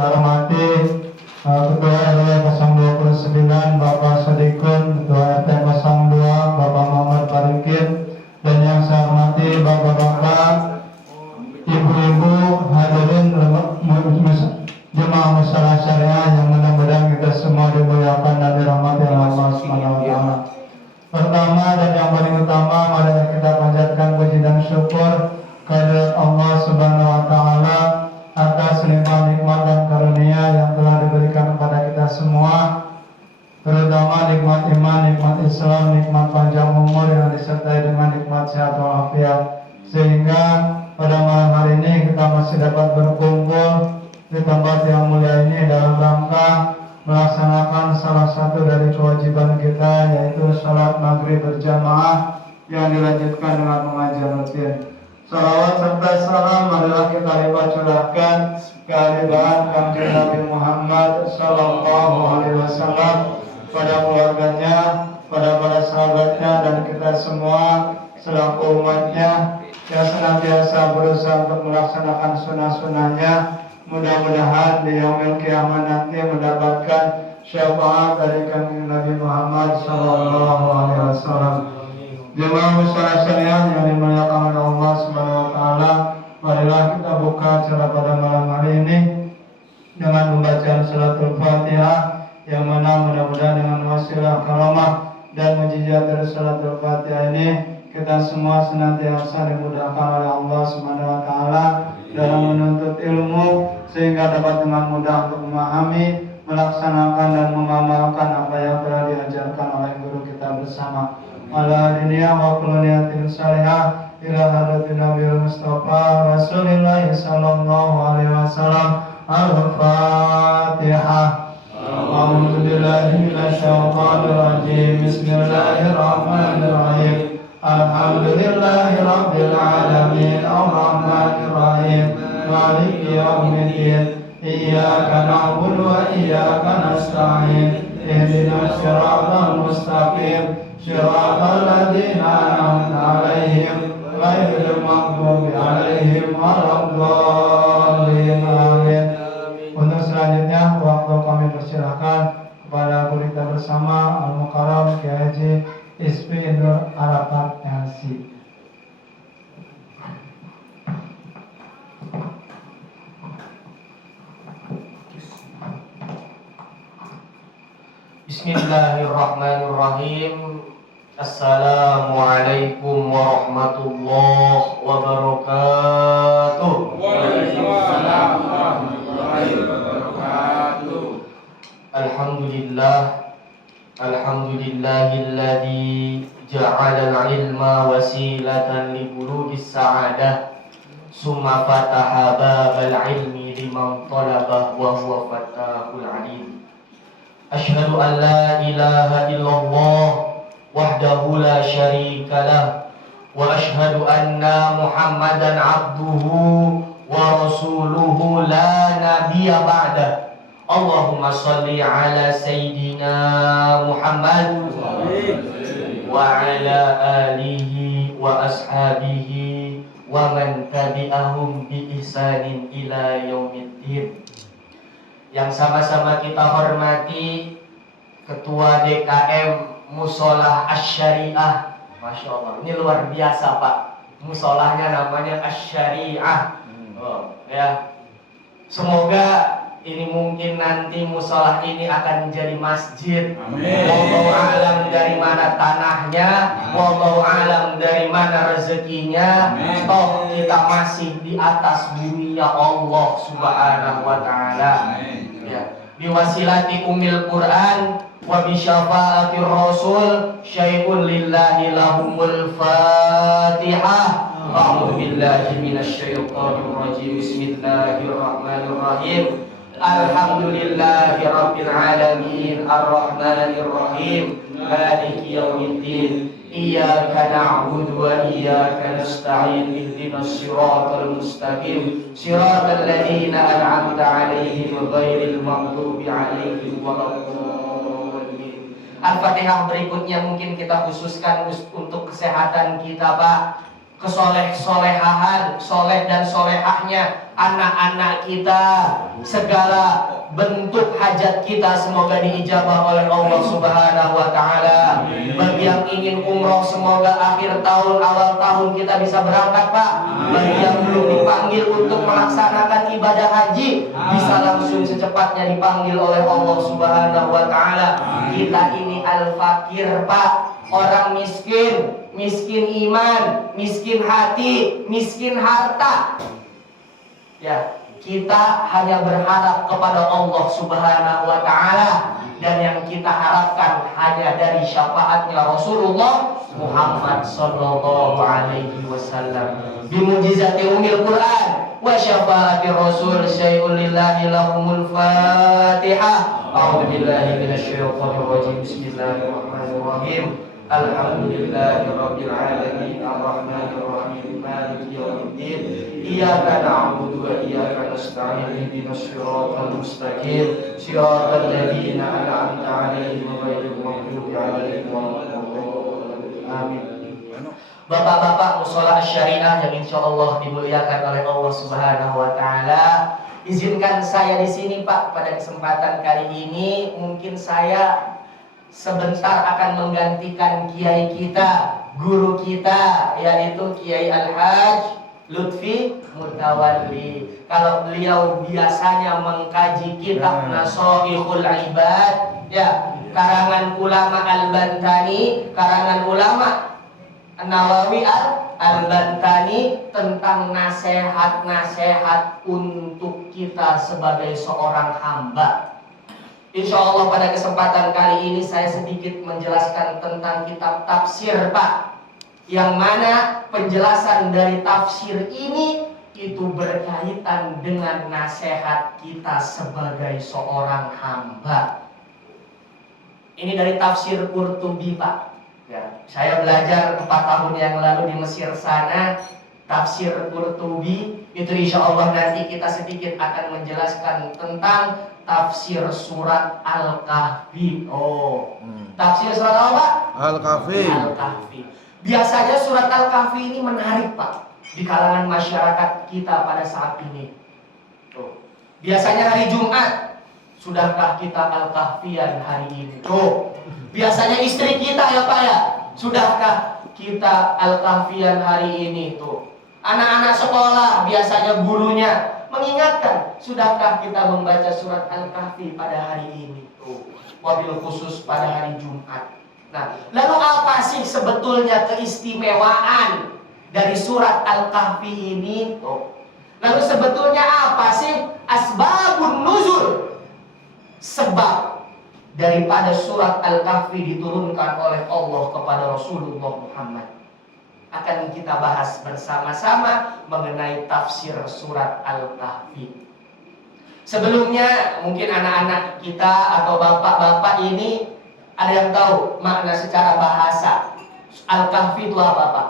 Hormati Ketua RW 029 Bapak Sodikun, Ketua RT 02 Bapak Muhammad Barikin, dan yang saya hormati Bapak-bapak, Ibu-ibu, hadirin jemaah musyawarah syariah yang mudah-mudahan kita semua dimuliakan dan dirahmati Allah Subhanahu wa taala. Pertama dan yang paling utama, mari kita panjatkan puji dan syukur kehadirat Allah Subhanahu wa taala atas nikmat-nikmat dan karunia yang telah diberikan kepada kita semua, terutama nikmat iman, nikmat Islam, nikmat panjang umur yang disertai dengan nikmat sehat walafiat, sehingga pada malam hari ini kita masih dapat berkumpul di tempat yang mulia ini dalam rangka melaksanakan salah satu dari kewajiban kita, yaitu sholat maghrib berjamaah yang dilanjutkan dengan mengajar rutin. Salawat serta salam marilah kita lipat curahkan kehadiran Kanjeng Nabi Muhammad Sallallahu Alaihi Wasallam pada keluarganya, pada para sahabatnya, dan kita semua selaku umatnya yang senantiasa berusaha untuk melaksanakan sunnah-sunnahnya. Mudah-mudahan di yaumil kiamat nanti mendapatkan syafaat dari Kanjeng Nabi Muhammad Sallallahu Alaihi Wasallam. Jemaah musyawarah syariah yang dimuliakan oleh Allah Subhanahu wa taala, marilah kita buka acara pada malam hari ini dengan pembacaan suratul Fatihah, yang mana mudah-mudahan dengan wasilah karamah dan mujizat dari suratul Fatihah ini kita semua senantiasa dimudahkan oleh Allah Subhanahu wa taala dalam menuntut ilmu, sehingga dapat dengan mudah untuk memahami, melaksanakan dan mengamalkan apa yang telah diajarkan oleh guru kita bersama. Ala dunia wa kulliyatin salihah ila hadatin Nabiul Mustafa Rasulillah sallallahu alaihi wasallam. Al-Fatihah. A'udzu billahi minasyaitonir rajim. Bismillahirrahmanirrahim. Alhamdulillahi rabbil alamin. Ar-Rahmanir Rahim. Maliki yaumiddin. Iyyaka na'budu wa iyyaka nasta'in. Ihdinas siratal mustaqim. Shiratal ladzina an'amta 'alaihim ghairil maghdubi 'alaihim waladdallin. Amin. Untuk selanjutnya waktu kami persilahkan kepada guru kita bersama Al-Mukarram Kiai Haji Isfi Nur Arafat LC. Bismillahirrahmanirrahim. Assalamualaikum warahmatullahi wabarakatuh. Waalaikumsalam warahmatullahi wabarakatuh. Alhamdulillahilladzi ja'ala al-ilma wasilatan li bulugis sa'adah, summa fataha babal ilmi liman talabah wa huwa fatahul alim. Asyhadu an la ilaha illallah wahdahu la syarika lah, wa asyhadu anna Muhammadan abduhu wa rasuluhu la nabiyya ba'da. Allahumma shalli ala sayyidina Muhammad wa ala alihi wa ashabihi wa man tabi'ahum bi ihsanin ila yaumiddin. Yang sama-sama kita hormati Ketua DKM Musolah Asy-Syariah. Masya Allah, ini luar biasa Pak. Musolahnya namanya Asy-Syariah. Ya. Semoga ini mungkin nanti musolah ini akan menjadi masjid. Wallahu a'lam dari mana tanahnya, wallahu a'lam dari mana rezekinya. Toh kita masih di atas bumi ya Allah Subhanahu wa taala. Ya. Biwasilati umil Quran wa bi syafaatir rasul syai'un lillahi lahumul Fatihah. A'udzu billahi minasyaitonir rajim. Bismillahirrahmanirrahim. Alhamdulillahi rabbil alamin. Ar-Rahmanir Rahim. Maliki yaumiddin. Iyyaka na'budu wa iyyaka nasta'in. Ihdinas siratal mustaqim. Siratal ladzina an'amta 'alaihim ghairil maghdubi 'alaihim waladdallin. Al-Fatihah berikutnya mungkin kita khususkan untuk kesehatan kita Pak, kesoleh-solehahan, soleh dan solehahnya anak-anak kita, segala bentuk hajat kita semoga diijabah oleh Allah Subhanahu wa taala. Bagi yang ingin umroh semoga akhir tahun awal tahun kita bisa berangkat, Pak. Bagi yang belum dipanggil untuk melaksanakan ibadah haji bisa langsung secepatnya dipanggil oleh Allah Subhanahu wa taala. Kita ini al-fakir, Pak. Orang miskin, miskin iman, miskin hati, miskin harta. Ya, kita hanya berharap kepada Allah Subhanahu wa taala, dan yang kita harapkan hanya dari syafaatnya Rasulullah Muhammad sallallahu alaihi wasallam. Bimujizati umil Quran wa syafaati Rasul syai'un lillahi lahumul Fatihah. A'udzu billahi minasyaitonir rajim. Bismillahirrahmanirrahim. Alhamdulillahirabbil alamin arrahmanir rahim maliki yaumiddin. Iyyaka na'budu wa iyyaka nasta'in ihdinas siratal mustaqim siratal ladzina an'amta 'alaihim ghairil maghdubi 'alaihim waladdallin. Amin. Bapak-bapak mushola syariah yang insyaallah dimuliakan oleh Allah Subhanahu wa taala, izinkan saya di sini, Pak, pada kesempatan kali ini mungkin saya sebentar akan menggantikan kiai kita, guru kita, yaitu Kiai Al-Hajj Lutfi Mutawalli. Kalau beliau biasanya mengkaji kitab Nasoihul Ibad, ya, karangan ulama Al-Bantani, karangan ulama Nawawi Al-Bantani, tentang nasihat-nasihat untuk kita sebagai seorang hamba. Insya Allah pada kesempatan kali ini saya sedikit menjelaskan tentang kitab tafsir, Pak. Yang mana penjelasan dari tafsir ini itu berkaitan dengan nasihat kita sebagai seorang hamba. Ini dari tafsir Qurtubi, Pak. Ya, saya belajar 4 tahun yang lalu di Mesir sana. Tafsir Qurtubi itu insya Allah nanti kita sedikit akan menjelaskan tentang tafsir surat Al-Kahfi. Tafsir surat apa? Al-Kahfi. Al-Kahfi. Biasanya surat Al-Kahfi ini menarik, Pak, di kalangan masyarakat kita pada saat ini. Biasanya hari Jumat, sudahkah kita Al-Kahfian hari ini? Biasanya istri kita ya, Pak, ya, sudahkah kita Al-Kahfian hari ini? Anak-anak sekolah biasanya gurunya mengingatkan, sudahkah kita membaca surat Al-Kahfi pada hari ini? Wabil khusus pada hari Jumat. Nah, lalu apa sih sebetulnya keistimewaan dari surat Al-Kahfi ini? Lalu sebetulnya apa sih asbabun nuzul, sebab daripada surat Al-Kahfi diturunkan oleh Allah kepada Rasulullah Muhammad? Akan kita bahas bersama-sama mengenai tafsir surat Al-Kahfi. Sebelumnya mungkin anak-anak kita atau bapak-bapak ini ada yang tahu makna secara bahasa Al-Kahfi itu apa, Pak?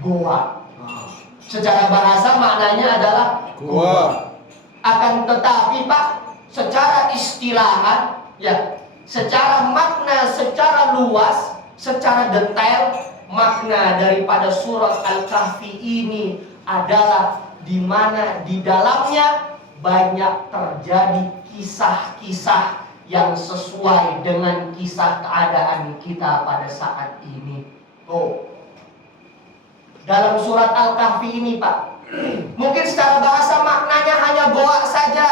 Gua. Secara bahasa maknanya adalah gua. Akan tetapi, Pak, secara istilahan, ya, secara makna, secara luas, secara detail, makna daripada surat Al-Kahfi ini adalah di mana di dalamnya banyak terjadi kisah-kisah yang sesuai dengan kisah keadaan kita pada saat ini. Dalam surat Al-Kahfi ini, Pak, mungkin secara bahasa maknanya hanya goa saja,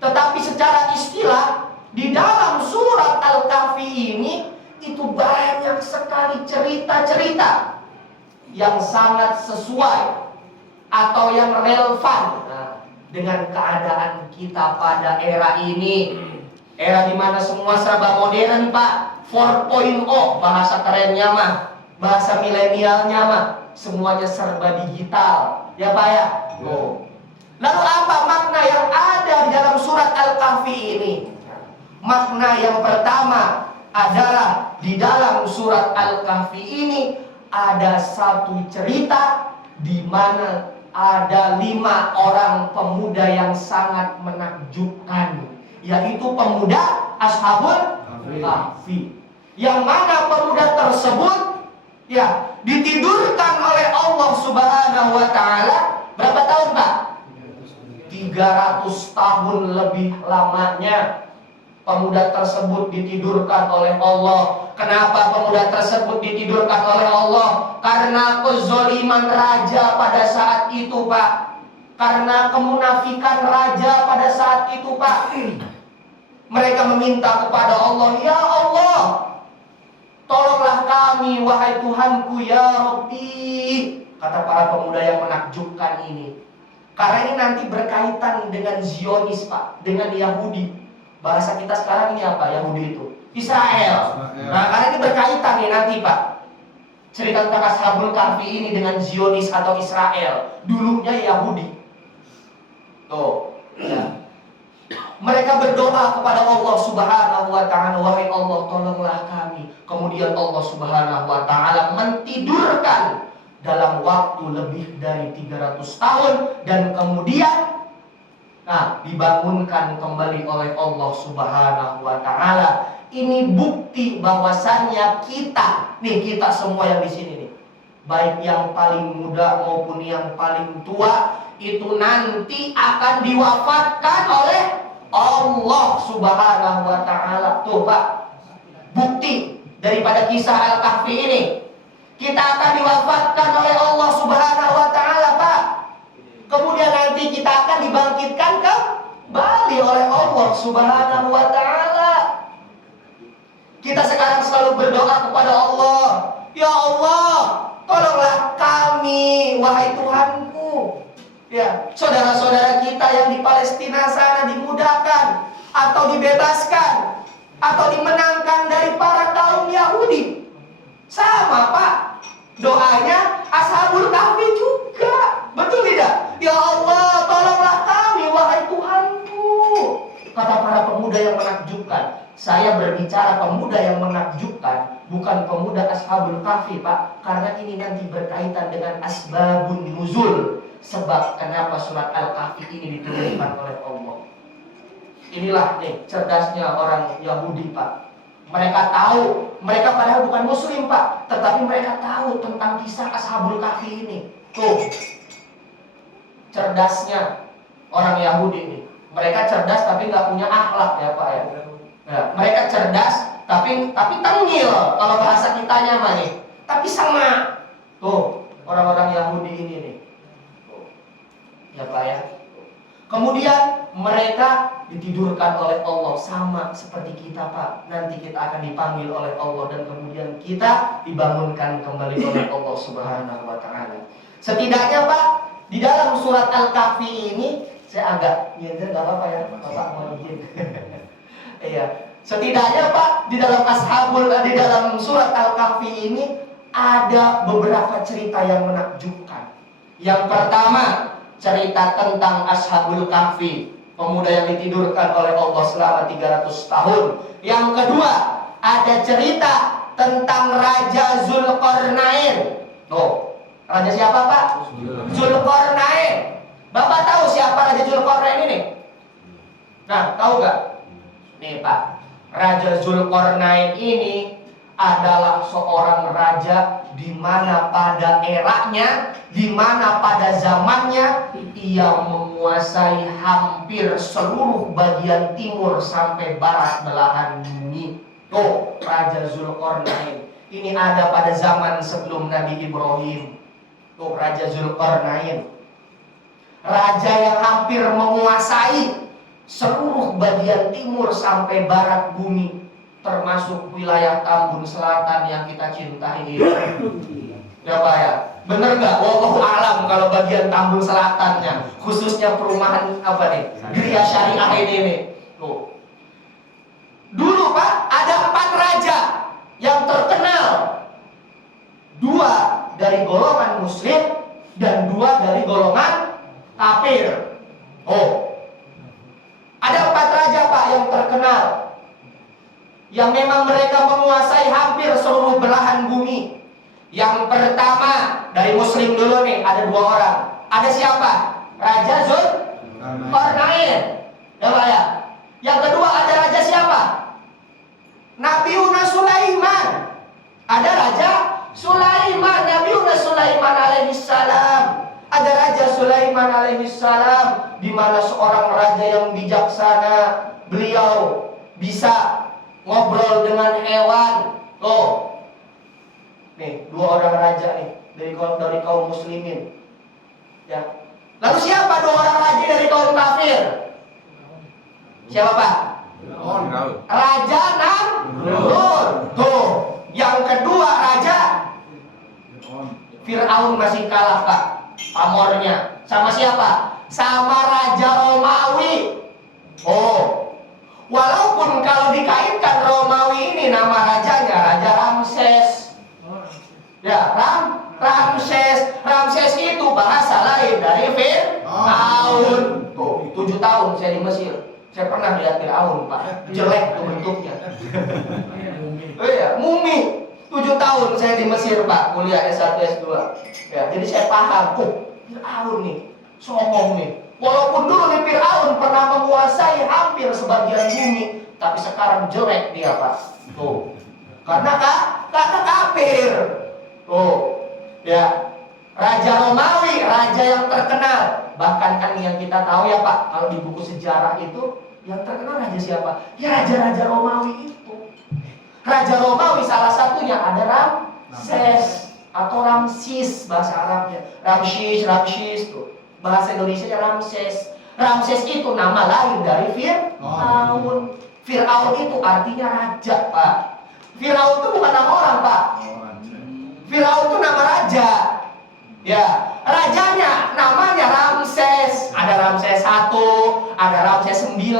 tetapi secara istilah di dalam surat Al-Kahfi ini itu banyak sekali cerita-cerita yang sangat sesuai atau yang relevan dengan keadaan kita pada era ini. Era di mana semua serba modern, Pak. 4.0 bahasa kerennya mah, bahasa milenialnya mah, semuanya serba digital. Ya, Pak, ya? Lalu apa makna yang ada di dalam surat Al-Kahfi ini? Makna yang pertama adalah di dalam surat Al-Kahfi ini ada satu cerita di mana ada 5 orang pemuda yang sangat menakjubkan, yaitu pemuda Ashabul Kahfi. Yang mana pemuda tersebut, ya, ditidurkan oleh Allah Subhanahu wa taala berapa tahun, Pak? 300 tahun lebih lamanya pemuda tersebut ditidurkan oleh Allah. Kenapa pemuda tersebut ditidurkan oleh Allah? Karena kezaliman raja pada saat itu, Pak. Karena kemunafikan raja pada saat itu, Pak. Mereka meminta kepada Allah, "Ya Allah, tolonglah kami, wahai Tuhanku, ya Rabbi." Kata para pemuda yang menakjubkan ini. Karena ini nanti berkaitan dengan Zionis, Pak, dengan Yahudi. Bahasa kita sekarang ini apa Yahudi itu? Israel. Nah, karena ini berkaitan nih nanti, Pak. Cerita tentang Ashabul Kahfi ini dengan Zionis atau Israel. Dulunya Yahudi. Tuh, ya. Mereka berdoa kepada Allah Subhanahu wa Ta'ala, "Wahai Allah, tolonglah kami." Kemudian Allah Subhanahu wa Ta'ala mentidurkan dalam waktu lebih dari 300 tahun, dan kemudian dibangunkan kembali oleh Allah Subhanahu wa Ta'ala. Ini bukti bahwasannya kita semua yang di sini nih, baik yang paling muda maupun yang paling tua, itu nanti akan diwafatkan oleh Allah Subhanahu wa Ta'ala. Tuh, Pak, bukti daripada kisah Al-Kahfi ini. Kita akan diwafatkan oleh Allah Subhanahu wa Ta'ala, Pak. Kemudian nanti kita akan dibangkitkan kembali oleh Allah Subhanahu wa Ta'ala. Kita sekarang selalu berdoa kepada Allah, "Ya Allah, tolonglah kami, wahai Tuhanku." Ya, saudara-saudara kita yang di Palestina sana dimudahkan atau dibebaskan atau dimenangkan dari para kaum Yahudi. Sama, Pak. Doanya Ashabul Kahfi juga. Betul tidak? "Ya Allah, tolonglah kami, wahai Tuhanku." Kata para pemuda yang menakjubkan. Saya berbicara pemuda yang menakjubkan, bukan pemuda Ashabul Kahfi, Pak. Karena ini nanti berkaitan dengan asbabun nuzul. Sebab kenapa surat Al-Kahfi ini diturunkan oleh Allah. Inilah nih cerdasnya orang Yahudi, Pak. Mereka tahu, mereka padahal bukan Muslim, Pak, tetapi mereka tahu tentang kisah Ashabul Kahfi ini. Tuh, cerdasnya orang Yahudi ini. Mereka cerdas tapi nggak punya akhlak, ya, Pak, ya. Ya, mereka cerdas tapi tengil kalau bahasa kitanya mah nih. Tapi sama. Tuh, orang-orang Yahudi ini nih. Tuh. Ya, Pak, ya. Kemudian mereka ditidurkan oleh Allah sama seperti kita, Pak. Nanti kita akan dipanggil oleh Allah dan kemudian kita dibangunkan kembali oleh Allah Subhanahu wa Ta'ala. Setidaknya, Pak, di dalam surat Al-Kahfi ini saya agak nyender, nggak apa-apa ya, Bapak mau izin. Iya. Setidaknya, Pak, di dalam surat Al-Kahfi ini ada beberapa cerita yang menakjubkan. Yang pertama, cerita tentang Ashabul Kahfi, pemuda yang ditidurkan oleh Allah selama 300 tahun. Yang kedua, ada cerita tentang Raja Zulkarnain. Tuh, raja siapa, Pak? Zulkarnain. Bapak tahu siapa Raja Zulkarnain ini? Nah, tahu gak? Nih, Pak, Raja Zulkarnain ini adalah seorang raja di mana pada eranya, di mana pada zamannya ia menguasai hampir seluruh bagian timur sampai barat belahan bumi. Tuh, Raja Zulkarnain. Ini ada pada zaman sebelum Nabi Ibrahim. Tuh, Raja Zulkarnain. Raja yang hampir menguasai seluruh bagian timur sampai barat bumi, termasuk wilayah Tambun Selatan yang kita cintai ini. Ya, Pak, ya. Bener nggak? Wallahu a'lam kalau bagian Tambun Selatannya, khususnya perumahan apa nih? Gria Syariah ini. Tuh. Dulu, Pak, ada 4 raja yang terkenal. 2 dari golongan Muslim dan 2 dari golongan kafir. Oh, ada 4 raja, Pak, yang terkenal, yang memang mereka menguasai hampir seluruh belahan bumi. Yang pertama dari Muslim dulu nih, ada 2 orang. Ada siapa? Raja Zulkarnain. Ya, Pak, ya. Yang kedua ada raja siapa? Nabiuna Sulaiman. Ada raja Sulaiman, Nabiuna Sulaiman alaihissalam. Ada Raja Sulaiman alaihissalam, di mana bijaksana, beliau bisa ngobrol dengan hewan. Loh, nih 2 orang raja nih dari kaum muslimin. Ya. Lalu siapa 2 orang raja dari kaum kafir? Siapa Pak? Raja Namrud. Tuh, yang kedua raja Fir'aun masih kalah Pak pamornya. Sama siapa? Sama Raja Romawi. Oh, walaupun kalau dikaitkan Romawi ini nama rajanya Raja Ramses. Ya, Ramses. Ramses itu bahasa lain dari Fir'aun. Tuh, 7 tahun saya di Mesir. Saya pernah lihat Fir'aun Pak. Jelek tuh bentuknya. Oh iya, mumi. 7 tahun saya di Mesir Pak, kuliah S1 S2. Ya, jadi saya paham. Fir'aun nih, sombong nih. Walaupun dulu nih Fir'aun pernah menguasai hampir sebagian bumi, tapi sekarang jelek dia Pak. Tuh, karena kafir. Tuh, ya. Raja Romawi, raja yang terkenal. Bahkan kan yang kita tahu ya Pak, kalau di buku sejarah itu yang terkenal raja siapa? Ya raja-raja Romawi itu. Raja Romawi salah satunya ada Ramses atau Ramsis bahasa Arabnya. Ramsis tuh. Bahasa Indonesianya Ramses. Ramses itu nama lain dari Fir'aun. Fir'aun itu artinya raja Pak. Fir'aun itu bukan nama orang Pak. Fir'aun itu nama raja. Ya, rajanya namanya Ramses. Ada Ramses 1, ada Ramses 9,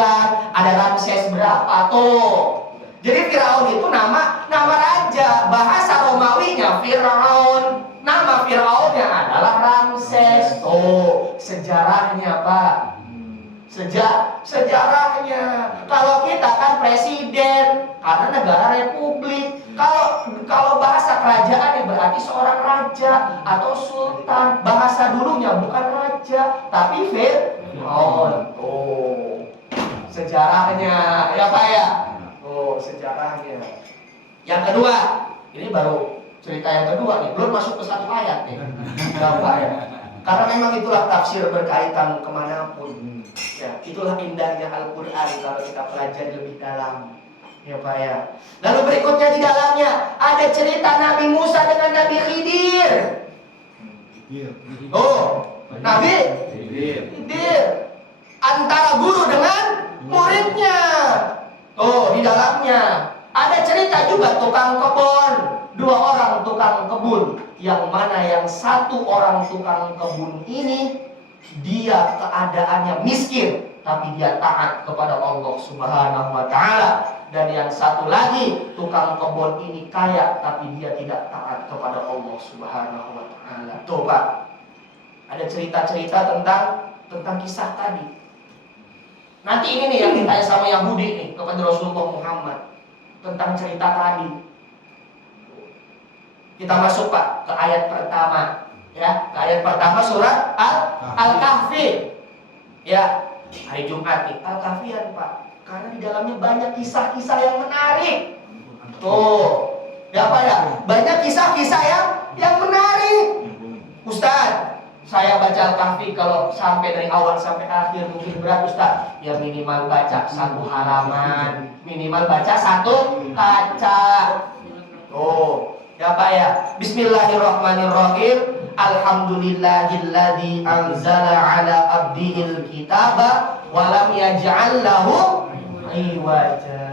ada Ramses berapa tuh. Jadi Fir'aun itu nama raja. Bahasa Romawinya Fir'aun. Nama Fir'aunnya adalah Ramses. Tuh, sejarahnya Pak. Sejarahnya. Kalau kita kan presiden, karena negara republik. Kalau bahasa kerajaan berarti seorang raja atau sultan. Bahasa dulunya bukan raja, tapi Fir'aun. Oh, sejarahnya ya Pak ya. Oh, sejarahnya. Yang kedua, ini baru cerita yang kedua nih, belum masuk ke 1 ayat nih. Berapa ya? Karena memang itulah tafsir berkaitan kemanapun. Ya, itulah indahnya Al-Quran kalau kita pelajari lebih dalam. Ya Pak ya. Lalu berikutnya di dalamnya ada cerita Nabi Musa dengan Nabi Khidir. Oh, Nabi Khidir antara guru dengan muridnya. Oh, di dalamnya ada cerita juga tukang kebun. 2 orang tukang kebun. Yang mana yang 1 orang tukang kebun ini dia keadaannya miskin, tapi dia taat kepada Allah Subhanahu wa Ta'ala. Dan yang 1 lagi tukang kebun ini kaya, tapi dia tidak taat kepada Allah Subhanahu wa Ta'ala. Tuh Pak, ada cerita-cerita tentang kisah tadi. Nanti ini nih yang ditanya sama Yahudi nih kepada Rasulullah Muhammad tentang cerita tadi. Kita masuk Pak ke ayat pertama. Ya, ke ayat pertama surat Al-Kahfi. Ya, hari Jumat nih Al-Kahfian Pak. Karena di dalamnya banyak kisah-kisah yang menarik. Tuh, ya Pak ya, banyak kisah-kisah yang menarik. Ustaz, saya baca Al-Kahfi kalau sampai dari awal sampai akhir mungkin berat Ustaz. Ya minimal baca 1 halaman, minimal baca 1 kaca. Oh, ya Pak ya. Bismillahirrahmanirrahim. Alhamdulillahilladzi anzala ala abdihil kitaba wa lam yaj'al lahu iwaja.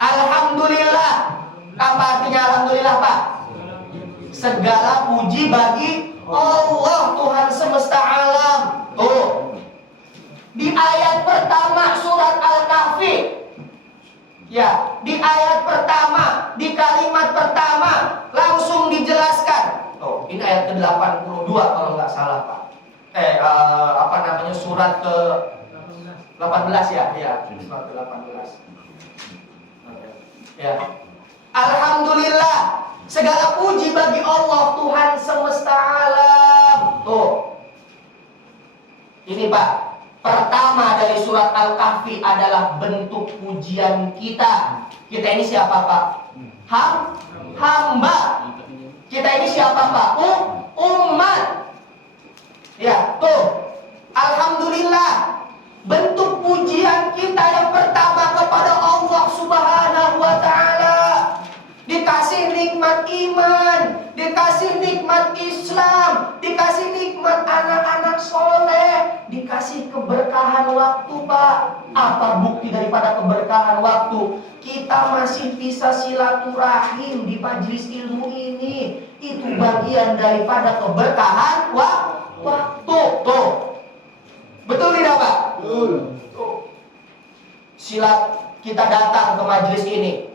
Alhamdulillah. Apa artinya alhamdulillah Pak? Segala puji bagi Allah Tuhan semesta alam. Tuh, di ayat pertama surat Al-Kahfi. Ya, di ayat pertama, di kalimat pertama langsung dijelaskan. Oh, ini ayat ke-82 kalau nggak salah Pak. Surat ke-18 ya, surat ke-18. Ya. Alhamdulillah, segala puji bagi Allah Tuhan semesta alam. Tuh. Ini Pak, pertama dari surat Al-Kahfi adalah bentuk pujian kita. Kita ini siapa Pak? Hamba. Kita ini siapa Pak? Umat. Ya, tuh. Alhamdulillah. Bentuk pujian kita yang pertama kepada Allah Subhanahu wa Ta'ala. Dikasih nikmat iman, dikasih nikmat Islam, dikasih nikmat anak-anak soleh, dikasih keberkahan waktu, Pak. Apa bukti daripada keberkahan waktu? Kita masih bisa silaturahim di majelis ilmu ini. Itu bagian daripada keberkahan waktu. Tuh. Betul tidak, Pak? Betul. Silat kita datang ke majelis ini,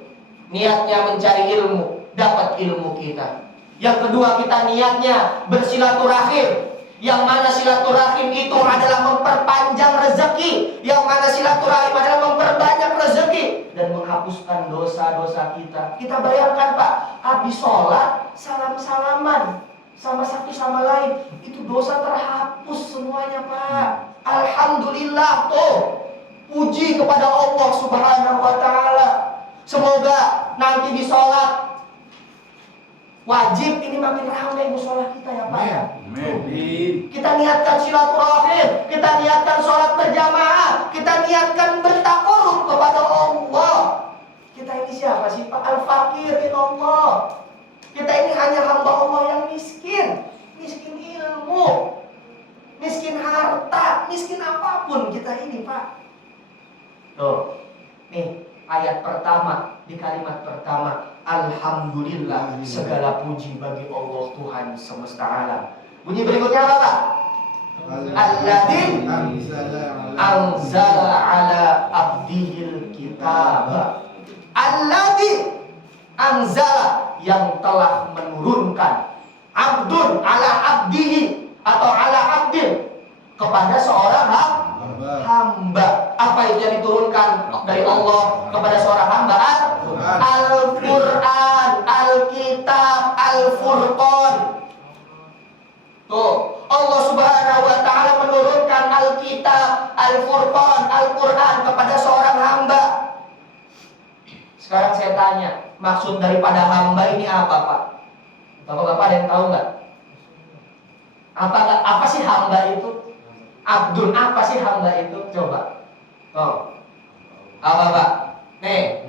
niatnya mencari ilmu, dapat ilmu kita. Yang kedua, kita niatnya bersilaturahim, yang mana silaturahim itu adalah memperpanjang rezeki, yang mana silaturahim adalah memperbanyak rezeki dan menghapuskan dosa-dosa kita. Kita bayangkan, Pak, habis sholat salam-salaman sama satu sama lain, itu dosa terhapus semuanya, Pak. Alhamdulillah, tuh. Puji kepada Allah Subhanahu wa Ta'ala. Semoga nanti di sholat wajib ini makin ramai musola kita ya, Pak ya. Amin. Kita niatkan silaturahim, kita niatkan sholat berjamaah, kita niatkan bertakarub kepada Allah. Kita ini siapa sih, Pak? Al-Fakir Allah. Kita ini hanya hamba Allah yang miskin, miskin ilmu, miskin harta, miskin apapun kita ini, Pak. Tuh, nih ayat pertama, di kalimat pertama, Alhamdulillah, segala puji bagi Allah Tuhan semesta alam. Bunyi berikutnya apa, Pak? Alladzi anzala ala abdihil kitab. Alladzi anzala, yang telah menurunkan, abdun ala abdihi atau ala abdin, kepada seorang hamba. Apa itu yang diturunkan dari Allah kepada seorang hamba? Al-Quran, Al-Kitab, Al-Furqan. Tuh, Allah Subhanahu wa Ta'ala menurunkan Al-Kitab, Al-Furqan, Al-Quran kepada seorang hamba. Sekarang saya tanya, maksud daripada hamba ini apa, Pak? Bapak-bapak ada yang tahu nggak? Apa sih hamba itu? Abdul, apa sih hamba itu? Coba. Oh. Apa, Pak? Nih,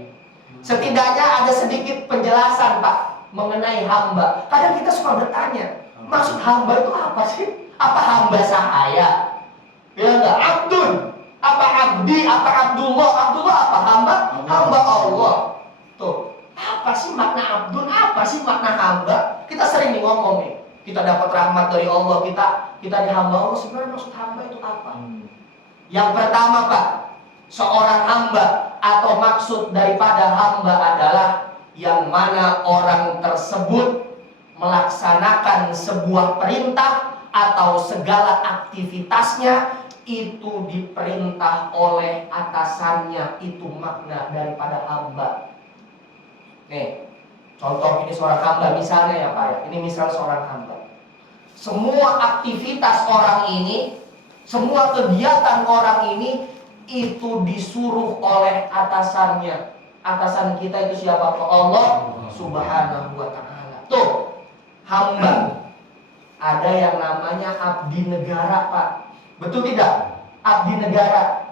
setidaknya ada sedikit penjelasan, Pak, mengenai hamba. Kadang kita suka bertanya, maksud hamba itu apa sih? Apa hamba sahaya? Ya enggak? Abdul. Apa abdi? Apa Abdullah? Abdullah apa? Hamba Allah. Tuh. Apa sih makna abdul? Apa sih makna hamba? Kita sering nih ngomong nih. Kita dapat rahmat dari Allah, kita dihamba Allah. Sebenarnya maksud hamba itu apa? Yang pertama, Pak, seorang hamba atau maksud daripada hamba adalah yang mana orang tersebut melaksanakan sebuah perintah atau segala aktivitasnya itu diperintah oleh atasannya. Itu makna daripada hamba. Nih, contoh ini seorang hamba misalnya ya, Pak ya. Ini misal seorang hamba. Semua aktivitas orang ini, semua kegiatan orang ini itu disuruh oleh atasannya. Atasan kita itu siapa, Pak? Allah Subhanahu wa Ta'ala. Tuh, hamba. Ada yang namanya abdi negara, Pak. Betul tidak? Abdi negara.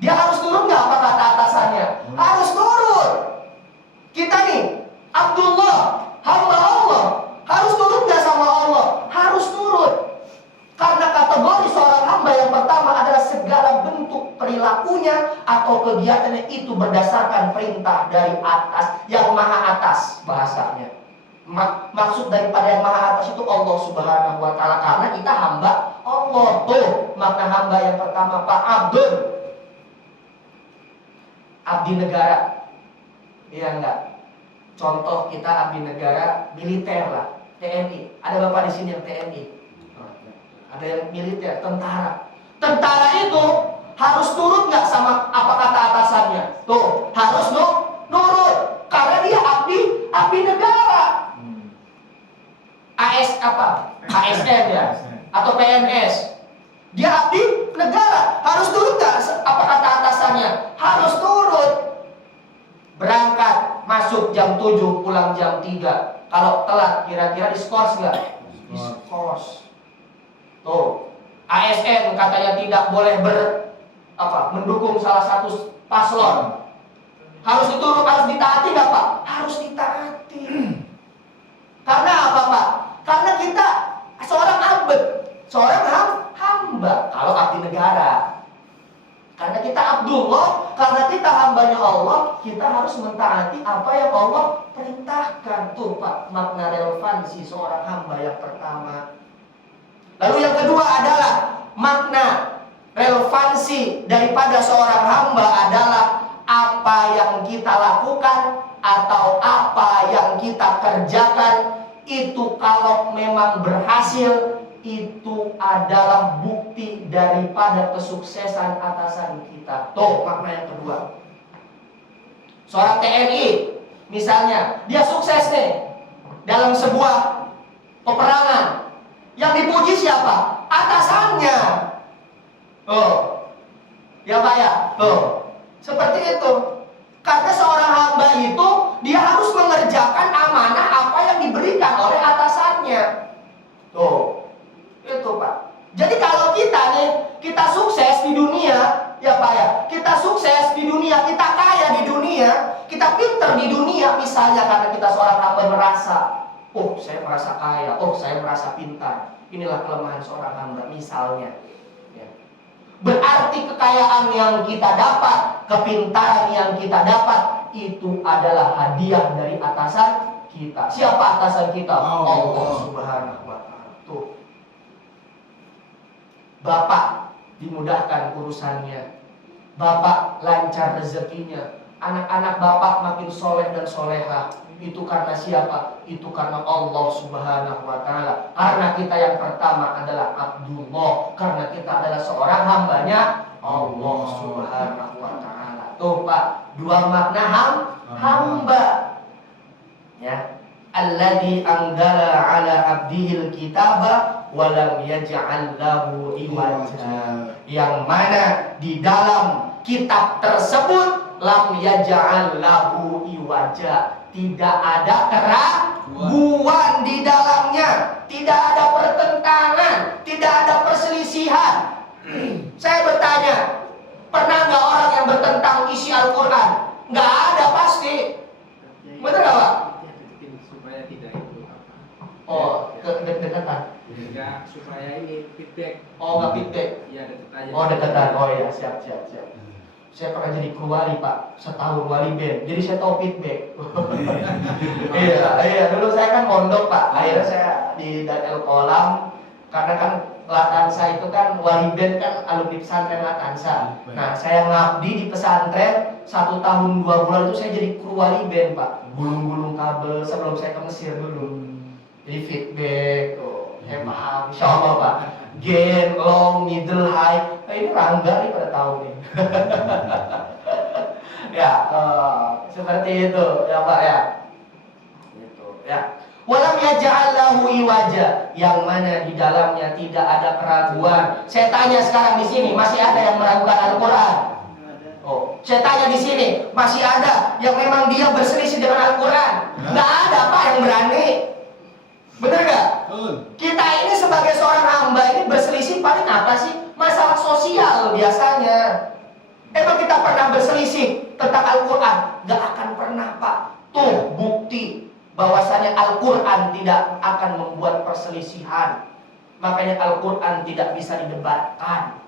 Dia harus turun nggak apa kata atasannya? Harus turun. Kita nih, Abdullah, hamba Allah, harus turun nggak sama Allah? Harus turun. Karena kategori seorang hamba yang pertama adalah segala bentuk perilakunya atau kegiatannya itu berdasarkan perintah dari atas, yang maha atas bahasanya. Maksud daripada yang maha atas itu Allah Subhanahu wa Ta'ala, karena kita hamba Allah. Tuh, makna hamba yang pertama, Pak. Abdul, abdi negara. Iya enggak? Contoh kita abdi negara militer lah, TNI. Ada Bapak di sini yang TNI. Ada yang militer, tentara. Tentara itu harus turun nggak sama apa kata atasannya? Tuh, harus nurut. Karena dia abdi negara. AS apa? ASN ya? Atau PNS. Dia abdi negara. Harus turun nggak apa kata atasannya? Harus turun. Berangkat, masuk jam 7, pulang jam 3. Kalau telat, kira-kira diskors nggak? Diskors. Tuh, ASN katanya tidak boleh mendukung salah satu paslon. Harus ditaati nggak Pak? Harus ditaati. Karena apa Pak? Karena kita seorang abd, seorang hamba. Kalau abdi negara, karena kita Abdullah, karena kita hambanya Allah, kita harus mentaati apa yang Allah perintahkan. Tuh Pak, makna relevansi seorang hamba yang pertama. Lalu yang kedua adalah makna relevansi daripada seorang hamba adalah apa yang kita lakukan atau apa yang kita kerjakan itu kalau memang berhasil, itu adalah bukti daripada kesuksesan atasan kita. Tuh makna yang kedua. Seorang TNI misalnya, dia sukses nih dalam sebuah peperangan. Yang dipuji siapa? Atasannya. Ya Pak ya? Seperti itu. Karena seorang hamba itu dia harus mengerjakan amanah apa yang diberikan oleh atasannya. Itu Pak. Jadi kalau kita sukses di dunia, ya Pak ya, kita sukses di dunia, kita kaya di dunia, kita pinter di dunia, misalnya karena kita seorang hamba merasa, saya merasa kaya, saya merasa pintar. Inilah kelemahan seorang hamba misalnya. Berarti kekayaan yang kita dapat, kepintaran yang kita dapat, itu adalah hadiah dari atasan kita. Siapa atasan kita? Allah Subhanahu wa Ta'ala. Tuh. Bapak dimudahkan urusannya, Bapak lancar rezekinya, anak-anak Bapak makin soleh dan soleha. Itu karena siapa? Itu karena Allah Subhanahu wa Ta'ala. Karena kita yang pertama adalah Abdullah, karena kita adalah seorang hambanya Allah Subhanahu wa Ta'ala. Tuh Pak, dua makna hamba. Ya. Alladzi anzala ala abdihil kitaba wa lam yaj'al lahu iwaja. Yang mana di dalam kitab tersebut lam yaj'al lahu iwaja. Tidak ada keraguan di dalamnya, tidak ada pertentangan, tidak ada perselisihan. Saya bertanya, pernah nggak orang yang bertentang isi Al-Quran? Nggak ada pasti. Betul nggak Pak? Supaya tidak itu Dekatan. Enggak, supaya ini feedback. Nggak feedback. Iya, deket aja. Dekatan. Ya, siap. Saya pernah jadi kru wali Pak, setahun wali band. Jadi saya tahu feedback. Iya. Dulu saya kan mondok Pak. Akhirnya saya di Darul Kolam, karena kan Latansa itu kan wali band kan alumni pesantren Latansa. Nah, saya ngabdi di pesantren 1 tahun 2 bulan itu saya jadi kru wali band Pak. Gulung-gulung kabel sebelum saya ke Mesir dulu. Jadi feedback, saya paham. Insya Allah Pak. Gain, long, middle, high. Ini Rangga nih pada tahu nih. Ya, seperti itu ya Pak ya. Gitu ya. Walam yaj'al lahu iwaja, yang mana di dalamnya tidak ada keraguan. Saya tanya sekarang di sini, masih ada yang meragukan Al-Quran? Saya tanya di sini, masih ada yang memang dia berselisih dengan Al-Quran? Nggak ada Pak yang berani. Bener nggak? Kita ini sebagai seorang hamba ini berselisih paling apa sih? Masalah sosial biasanya. Emang kita pernah berselisih tentang Al-Quran? Nggak akan pernah Pak. Tuh bukti bahwasanya Al-Quran tidak akan membuat perselisihan. Makanya Al-Quran tidak bisa didebatkan.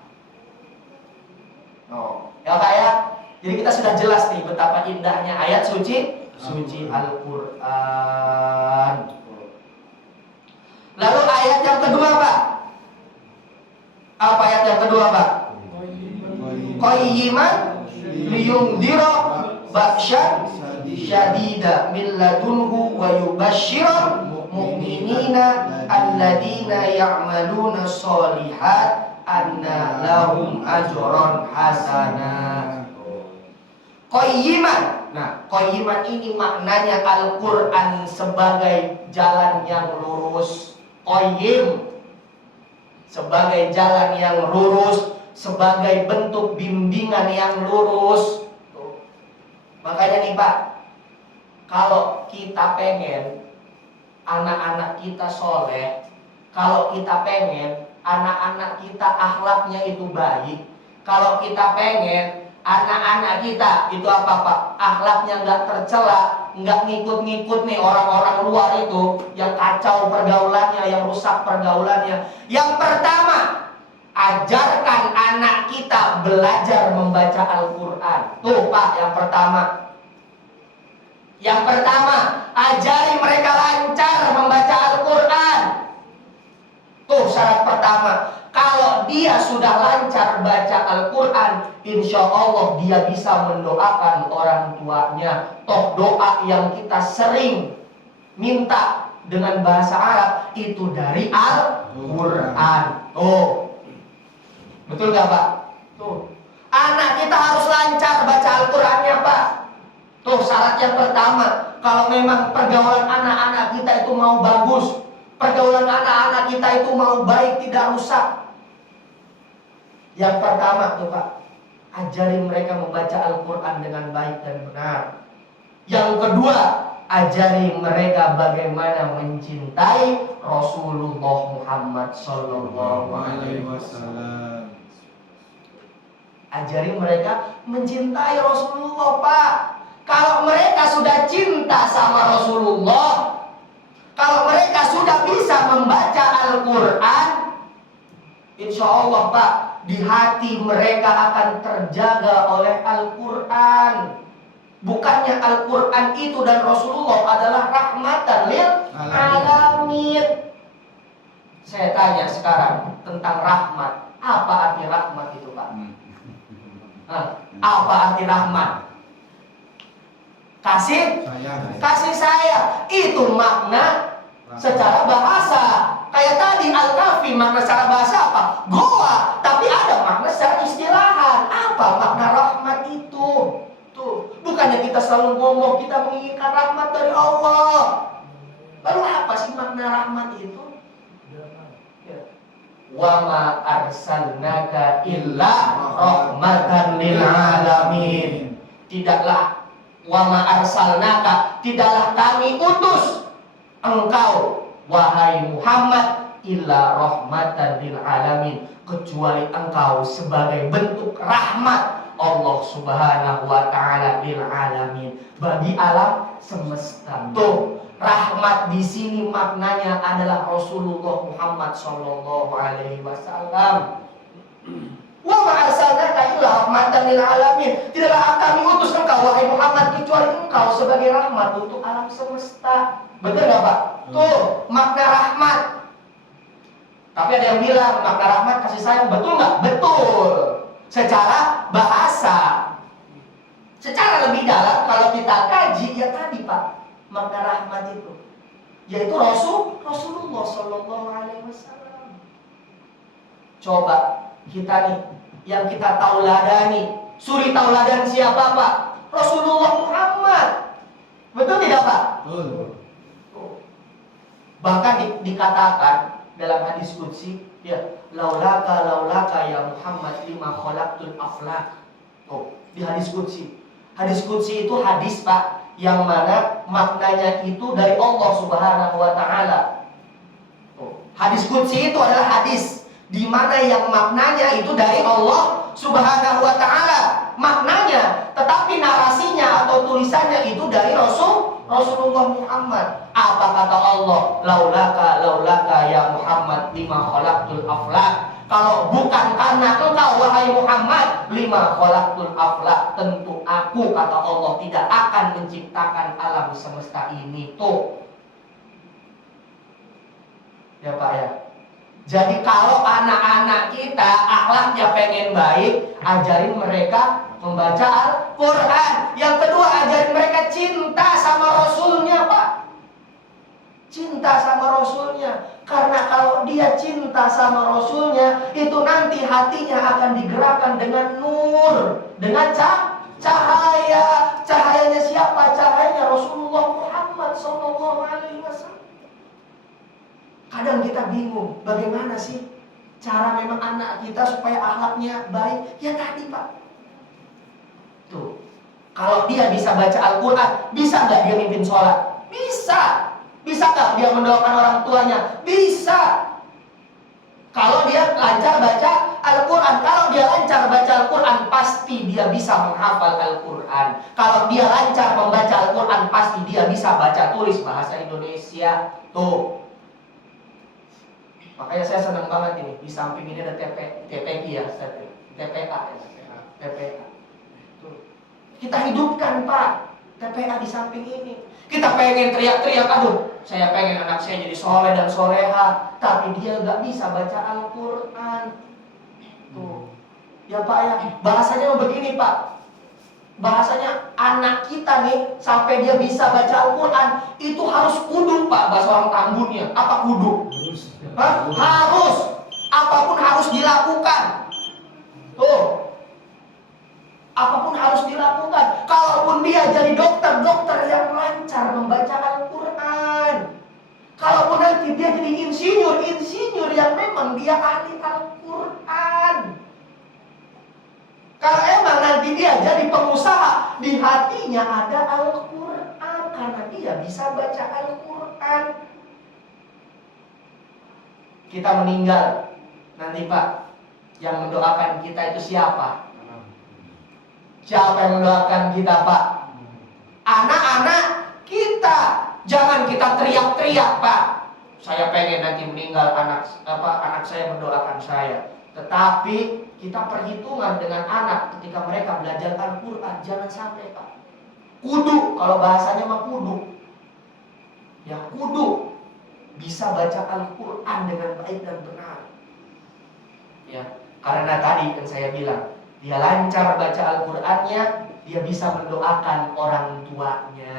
Ya Pak ya. Jadi kita sudah jelas nih betapa indahnya ayat suci Al-Quran. Lalu ayat yang kedua Pak. Apa ayat yang kedua Pak? Qayyiman liyundira ba'syan syadida min ladunhu wa yubashshiral mu'minina alladzina ya'maluna sholihat anna lahum ajran hasanah. Qayyiman. Nah, qayyiman ini maknanya Al-Quran sebagai jalan yang lurus. Qayyim sebagai jalan yang lurus, sebagai bentuk bimbingan yang lurus. Makanya nih Pak, kalau kita pengen anak-anak kita soleh, kalau kita pengen anak-anak kita akhlaknya itu baik, kalau kita pengen anak-anak kita itu apa Pak? Akhlaknya nggak tercela, nggak ngikut-ngikut nih orang-orang luar itu yang kacau pergaulannya, yang rusak pergaulannya. Yang pertama, ajarkan anak kita belajar membaca Al-Quran. Tuh Pak, yang pertama. Yang pertama, ajari mereka lancar membaca Al-Quran. Tuh syarat pertama. Kalau dia sudah lancar baca Al-Quran, insya Allah dia bisa mendoakan orang tuanya. Toh doa yang kita sering minta dengan bahasa Arab itu dari Al-Quran. Tuh, betul gak Pak? Tuh, anak kita harus lancar baca Al-Qurannya Pak. Tuh syarat yang pertama. Kalau memang pergaulan anak-anak kita itu mau bagus, pergaulan anak-anak kita itu mau baik, tidak rusak, yang pertama tuh Pak, ajari mereka membaca Al-Quran dengan baik dan benar. Yang kedua, ajari mereka bagaimana mencintai Rasulullah Muhammad Sallallahu Alaihi Wasallam. Ajari mereka mencintai Rasulullah Pak. Kalau mereka sudah cinta sama Rasulullah, kalau mereka sudah bisa membaca Al-Quran, insya Allah Pak, di hati mereka akan terjaga oleh Al-Quran. Bukannya Al-Quran itu dan Rasulullah adalah rahmatan lil alamin. Saya tanya sekarang tentang rahmat. Apa arti rahmat itu Pak? Apa arti rahmat? Kasih sayang. Itu makna secara bahasa. Kayak tadi Al-Kafi, makna secara bahasa apa? Goa. Tapi ada makna secara istilahan. Apa makna rahmat itu? Tuh, bukannya kita selalu ngomong kita menginginkan rahmat dari Allah. Lalu apa sih makna rahmat itu? Wa ma arsalnaka illa rahmatan lil alamin. Tidaklah wa ma arsalnaka, tidaklah kami utus engkau wahai Muhammad illa rahmatan lil alamin, kecuali engkau sebagai bentuk rahmat Allah Subhanahu wa taala lil alamin, bagi alam semesta. Tuh, rahmat di sini maknanya adalah Rasulullah Muhammad sallallahu alaihi wasallam. Wa ma arsalnaka illa rahmatan lil alamin, tidaklah kami utus engkau wahai Muhammad kecuali engkau sebagai rahmat untuk alam semesta. Betul gak Pak? Tuh, makna rahmat. Tapi ada yang bilang makna rahmat kasih sayang, betul gak? Betul. Secara bahasa. Secara lebih dalam kalau kita kaji, ya tadi Pak, makna rahmat itu yaitu Rasulullah Sallallahu Alaihi Wasallam. Coba kita nih, yang kita tauladani, suri tauladan siapa Pak? Rasulullah Muhammad. Betul tidak Pak? Betul. Bahkan dikatakan dalam hadis qudsi, ya, laulaka ya Muhammad lima khalaqtul aflak. Oh, di hadis qudsi. Hadis qudsi itu hadis Pak, yang mana maknanya itu dari Allah Subhanahu wa taala. Oh, hadis qudsi itu adalah hadis di mana yang maknanya itu dari Allah Subhanahu wa taala. Maknanya, tetapi narasinya atau tulisannya itu dari Rasulullah Muhammad. Apa kata Allah? Laulaka ya Muhammad lima khalaqtul aflak. Kalau bukan karena engkau wahai Muhammad lima khalaqtul aflak, tentu aku kata Allah tidak akan menciptakan alam semesta ini. Tuh, ya Pak ya. Jadi kalau anak-anak kita akhlaknya pengen baik, ajarin mereka membaca Al-Quran. Yang kedua, ajarin mereka cinta sama Rasulnya Pak. Cinta sama Rasulnya. Karena kalau dia cinta sama Rasulnya, itu nanti hatinya akan digerakkan dengan nur, dengan cahaya. Cahayanya siapa? Cahayanya Rasulullah Muhammad SAW. Kadang kita bingung, bagaimana sih cara memang anak kita supaya akhlaknya baik? Ya tadi Pak. Tuh, kalau dia bisa baca Al-Quran, bisa nggak dia mimpin sholat? Bisa. Bisa nggak dia mendoakan orang tuanya? Bisa. Kalau dia lancar baca Al-Quran, kalau dia lancar baca Al-Quran, pasti dia bisa menghafal Al-Quran. Kalau dia lancar membaca Al-Quran, pasti dia bisa baca tulis bahasa Indonesia. Tuh. Makanya saya senang banget ini. Di samping ini ada TPK ya, TPK ya. TPK. Tuh. Kita hidupkan Pak TPK di samping ini. Kita pengen teriak-teriak, aduh, saya pengen anak saya jadi soleh dan soleha, tapi dia nggak bisa baca Al-Quran. Tuh, ya Pak ya, bahasanya begini Pak. Bahasanya anak kita nih sampai dia bisa baca Al-Quran itu harus kudu Pak, bahasa orang Tambunnya. Apa kudu? Hah? Harus. Apapun harus dilakukan. Tuh. Apapun harus dilakukan. Kalaupun dia jadi dokter yang lancar membaca Al-Quran. Kalaupun nanti dia jadi insinyur yang memang dia ahli Al-Quran. Kalau emang nanti dia jadi pengusaha, di hatinya ada Al-Quran karena dia bisa baca Al-Quran. Kita meninggal nanti Pak, yang mendoakan kita itu siapa? Siapa yang mendoakan kita Pak? Anak-anak kita. Jangan kita teriak-teriak Pak. Saya pengen nanti meninggal anak saya mendoakan saya. Tetapi kita perhitungan dengan anak ketika mereka belajar Al-Quran. Jangan sampai Pak. Kudu, kalau bahasanya mah kudu. Ya kudu bisa baca Al-Quran dengan baik dan benar. Ya, karena tadi kan saya bilang dia lancar baca Al-Qurannya, dia bisa mendoakan orang tuanya.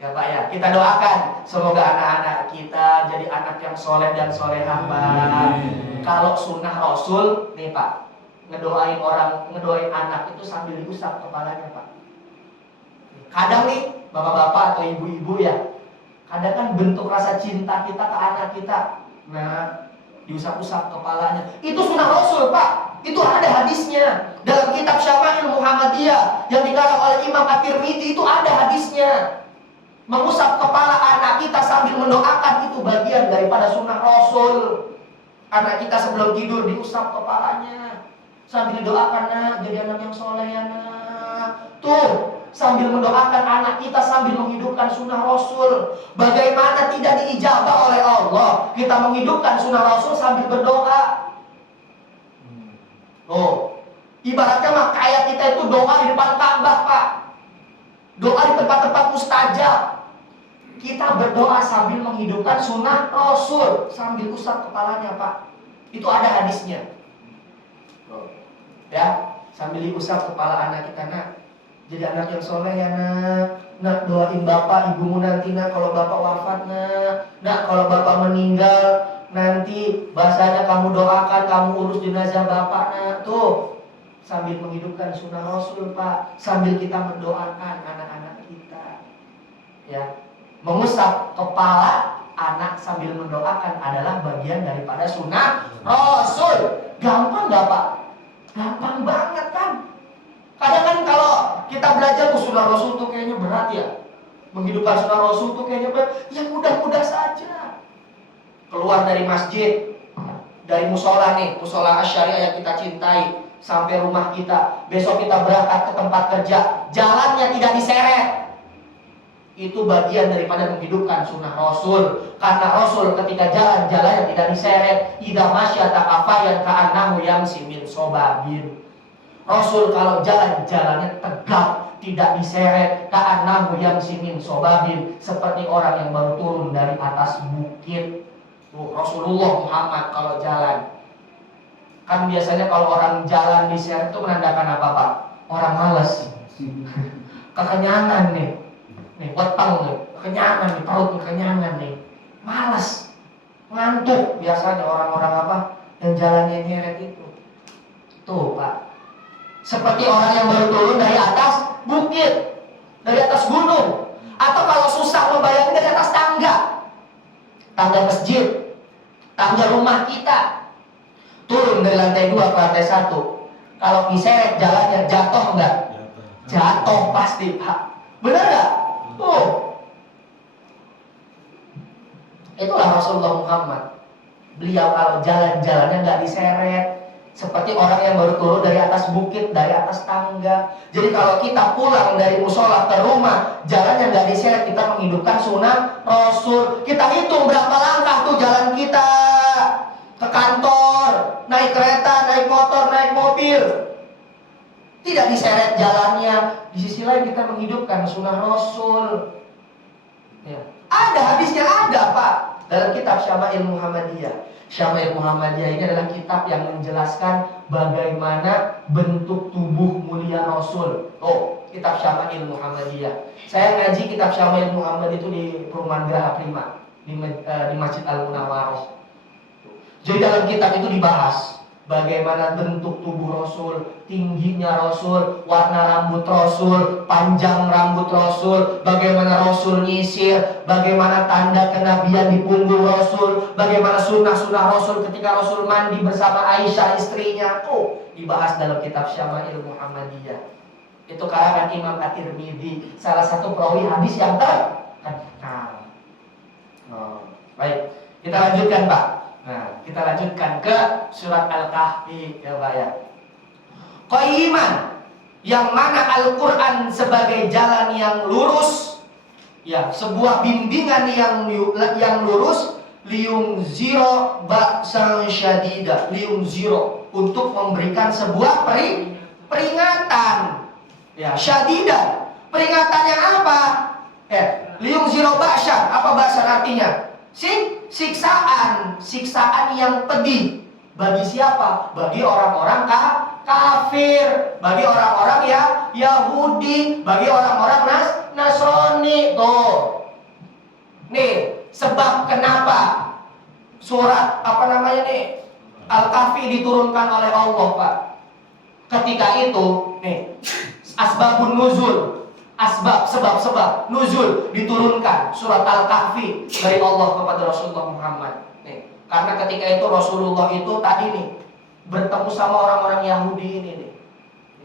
Ya Pak ya, kita doakan semoga anak-anak kita jadi anak yang soleh dan solehah Pak. Kalau sunnah Rasul nih Pak, ngedoain anak itu sambil diusap kepalanya Pak. Kadang nih bapak-bapak atau ibu-ibu ya, kadang kan bentuk rasa cinta kita ke anak kita. Nah, diusap-usap kepalanya. Itu sunnah Rasul Pak. Itu ada hadisnya. Dalam kitab Syama'il Muhammadiyah yang dikarang oleh Imam At-Tirmidzi itu ada hadisnya. Mengusap kepala anak kita sambil mendoakan itu bagian daripada sunnah Rasul. Anak kita sebelum tidur diusap kepalanya sambil didoakan, nak jadi anak yang soleh ya nak. Tuh, sambil mendoakan anak kita sambil menghidupkan sunnah Rasul. Bagaimana tidak diijabah oleh Allah kita menghidupkan sunnah Rasul sambil berdoa. Oh, ibaratnya mah kayak kita itu doa di depan Ka'bah Pak. Doa di tempat-tempat mustajab. Kita berdoa sambil menghidupkan sunnah Rasul sambil usap kepalanya Pak. Itu ada hadisnya. Ya, sambil diusap kepala anak kita, nak jadi anak yang soleh ya nak. Nak doain bapak ibumu nanti nak kalau bapak wafat nak. Nak kalau bapak meninggal nanti bahasanya kamu doakan, kamu urus jenazah bapak nak. Tuh, sambil menghidupkan sunnah Rasul Pak, sambil kita mendoakan anak-anak kita. Ya, mengusap kepala anak sambil mendoakan adalah bagian daripada sunnah Rasul. Gampang gak Pak? Gampang banget kan? Kadang kan kalau kita belajar sunnah Rasul tuh kayaknya berat ya. Menghidupkan sunnah Rasul tuh kayaknya berat. Yang mudah-mudah saja. Keluar dari masjid, dari musola nih, musola Asy'ariyah yang kita cintai, sampai rumah kita. Besok kita berangkat ke tempat kerja, jalannya tidak diseret. Itu bagian daripada menghidupkan sunnah Rasul. Karena Rasul ketika jalan-jalannya tidak diseret. Idza masya taqafayan ka'annahu yamsi min sobabin. Rasul kalau jalan-jalannya tegap, tidak diseret. Ka'annahu yamsi min sobabin, seperti orang yang baru turun dari atas bukit. Tuh, Rasulullah Muhammad kalau jalan. Kan biasanya kalau orang jalan diseret itu menandakan apa Pak? Orang malas. Kekenyangan nih. Nih, weteng nih, kekenyangan nih, perut kekenyangan nih, malas, ngantuk biasanya orang-orang apa yang jalannya nyeret itu. Tuh Pak, seperti orang yang baru turun dari atas bukit, dari atas gunung, atau kalau susah membayangkan dari atas tangga masjid, tangga rumah kita, turun dari lantai 2 ke lantai 1. Kalau diseret jalannya jatuh enggak? Jatuh pasti Pak, benar enggak? Tuh, itulah Rasulullah Muhammad. Beliau kalau jalan-jalannya nggak diseret. Seperti orang yang baru turun dari atas bukit, dari atas tangga. Jadi kalau kita pulang dari musola ke rumah, jalannya nggak diseret, kita menghidupkan sunnah Rasul. Kita hitung berapa langkah tuh jalan kita ke kantor, naik kereta, naik motor, naik mobil. Tidak diseret jalannya. Di sisi lain kita menghidupkan sunnah Rasul. Ya. Ada hadisnya, ada Pak, dalam kitab Syama'il Muhammadiyah. Syama'il Muhammadiyah ini adalah kitab yang menjelaskan bagaimana bentuk tubuh mulia Rasul. Oh, kitab Syama'il Muhammadiyah. Saya ngaji kitab Syama'il Muhammad itu di Perumahan Geraha Prima, di Masjid Al-Munawwarah. Jadi dalam kitab itu dibahas bagaimana bentuk tubuh Rasul, tingginya Rasul, warna rambut Rasul, panjang rambut Rasul, bagaimana Rasul nyisir, bagaimana tanda kenabian di punggung Rasul, bagaimana sunnah-sunnah Rasul ketika Rasul mandi bersama Aisyah istrinya. Oh, dibahas dalam kitab Syama'il Muhammadiyah. Itu karangan Imam At-Tirmidzi, salah satu perawi hadis yang terkenal. Baik, kita lanjutkan Pak. Nah, kita lanjutkan ke surat Al-Kahfi ya Pak ya. Qayyiman, yang mana Al-Quran sebagai jalan yang lurus, ya, sebuah bimbingan yang lurus, liung zero ba'san syadida, liung zero, untuk memberikan sebuah peringatan, ya, syadida, peringatan yang apa? Liung zero ba'san, apa ba'san artinya? Siksaan yang pedih. Bagi siapa? Bagi orang-orang kafir, bagi orang-orang Yahudi, bagi orang-orang Nasrani. Tuh. Nih, sebab kenapa surat Al-Kahfi diturunkan oleh Allah, Pak. Ketika itu, nih, asbabun nuzul. Sebab nuzul diturunkan surat Al-Kahfi dari Allah kepada Rasulullah Muhammad. Nih, karena ketika itu Rasulullah itu tadi nih bertemu sama orang-orang Yahudi ini nih.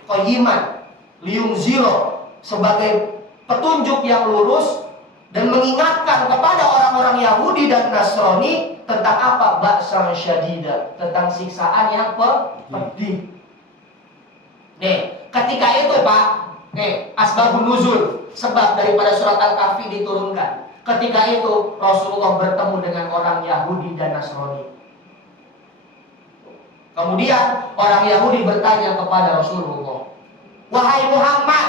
Qayyiman, liung zero, sebagai petunjuk yang lurus dan mengingatkan kepada orang-orang Yahudi dan Nasrani tentang apa? Ba'san syadida, tentang siksaan yang pedih. Nih, ketika itu Pak, asbabun nuzul, sebab daripada surat Al-Kahfi diturunkan. Ketika itu Rasulullah bertemu dengan orang Yahudi dan Nasrani. Kemudian orang Yahudi bertanya kepada Rasulullah, "Wahai Muhammad,"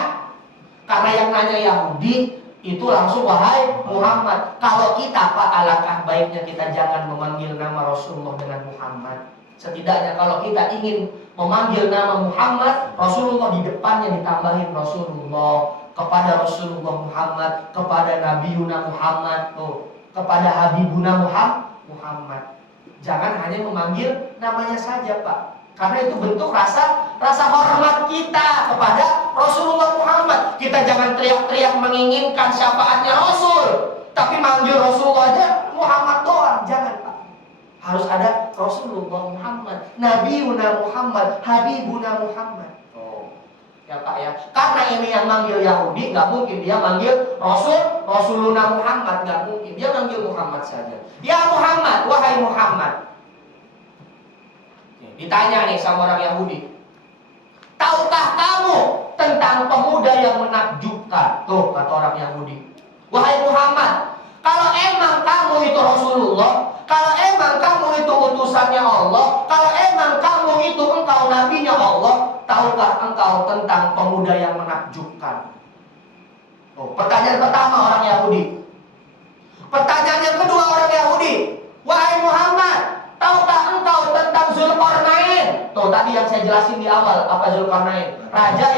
karena yang nanya Yahudi itu langsung "Wahai Muhammad." Kalau kita Pak, alangkah baiknya kita jangan memanggil nama Rasulullah dengan Muhammad. Setidaknya kalau kita ingin memanggil nama Muhammad, Rasulullah di depannya ditambahin Rasulullah, kepada Rasulullah Muhammad, kepada Nabiuna Muhammad, kepada Habibuna Muhammad. Jangan hanya memanggil namanya saja Pak, karena itu bentuk rasa hormat kita kepada Rasulullah Muhammad. Kita jangan teriak-teriak menginginkan syafaatnya Rasul, tapi manggil Rasulullah aja Muhammad doang, jangan Pak. Harus ada Rasulullah Muhammad, Nabiuna Muhammad, Habibuna Muhammad. Ya Pak ya. Karena ini yang manggil Yahudi, nggak mungkin dia manggil Rasuluna Muhammad, nggak mungkin. Dia manggil Muhammad saja. Ya Muhammad, wahai Muhammad. Ditanya nih sama orang Yahudi, tahukah kamu tentang pemuda yang menakjubkan? Tuh kata orang Yahudi, wahai Muhammad, kalau emang kamu itu Rasulullah, kalau emang kamu itu utusannya Allah, kalau emang kamu itu engkau nabinya Allah, tahukah engkau tentang pemuda yang menakjubkan? Pertanyaan pertama orang Yahudi. Pertanyaan yang kedua orang Yahudi, wahai Muhammad, tahukah engkau tentang Zulkarnain? Tuh tadi yang saya jelasin di awal, apa Zulkarnain? Raja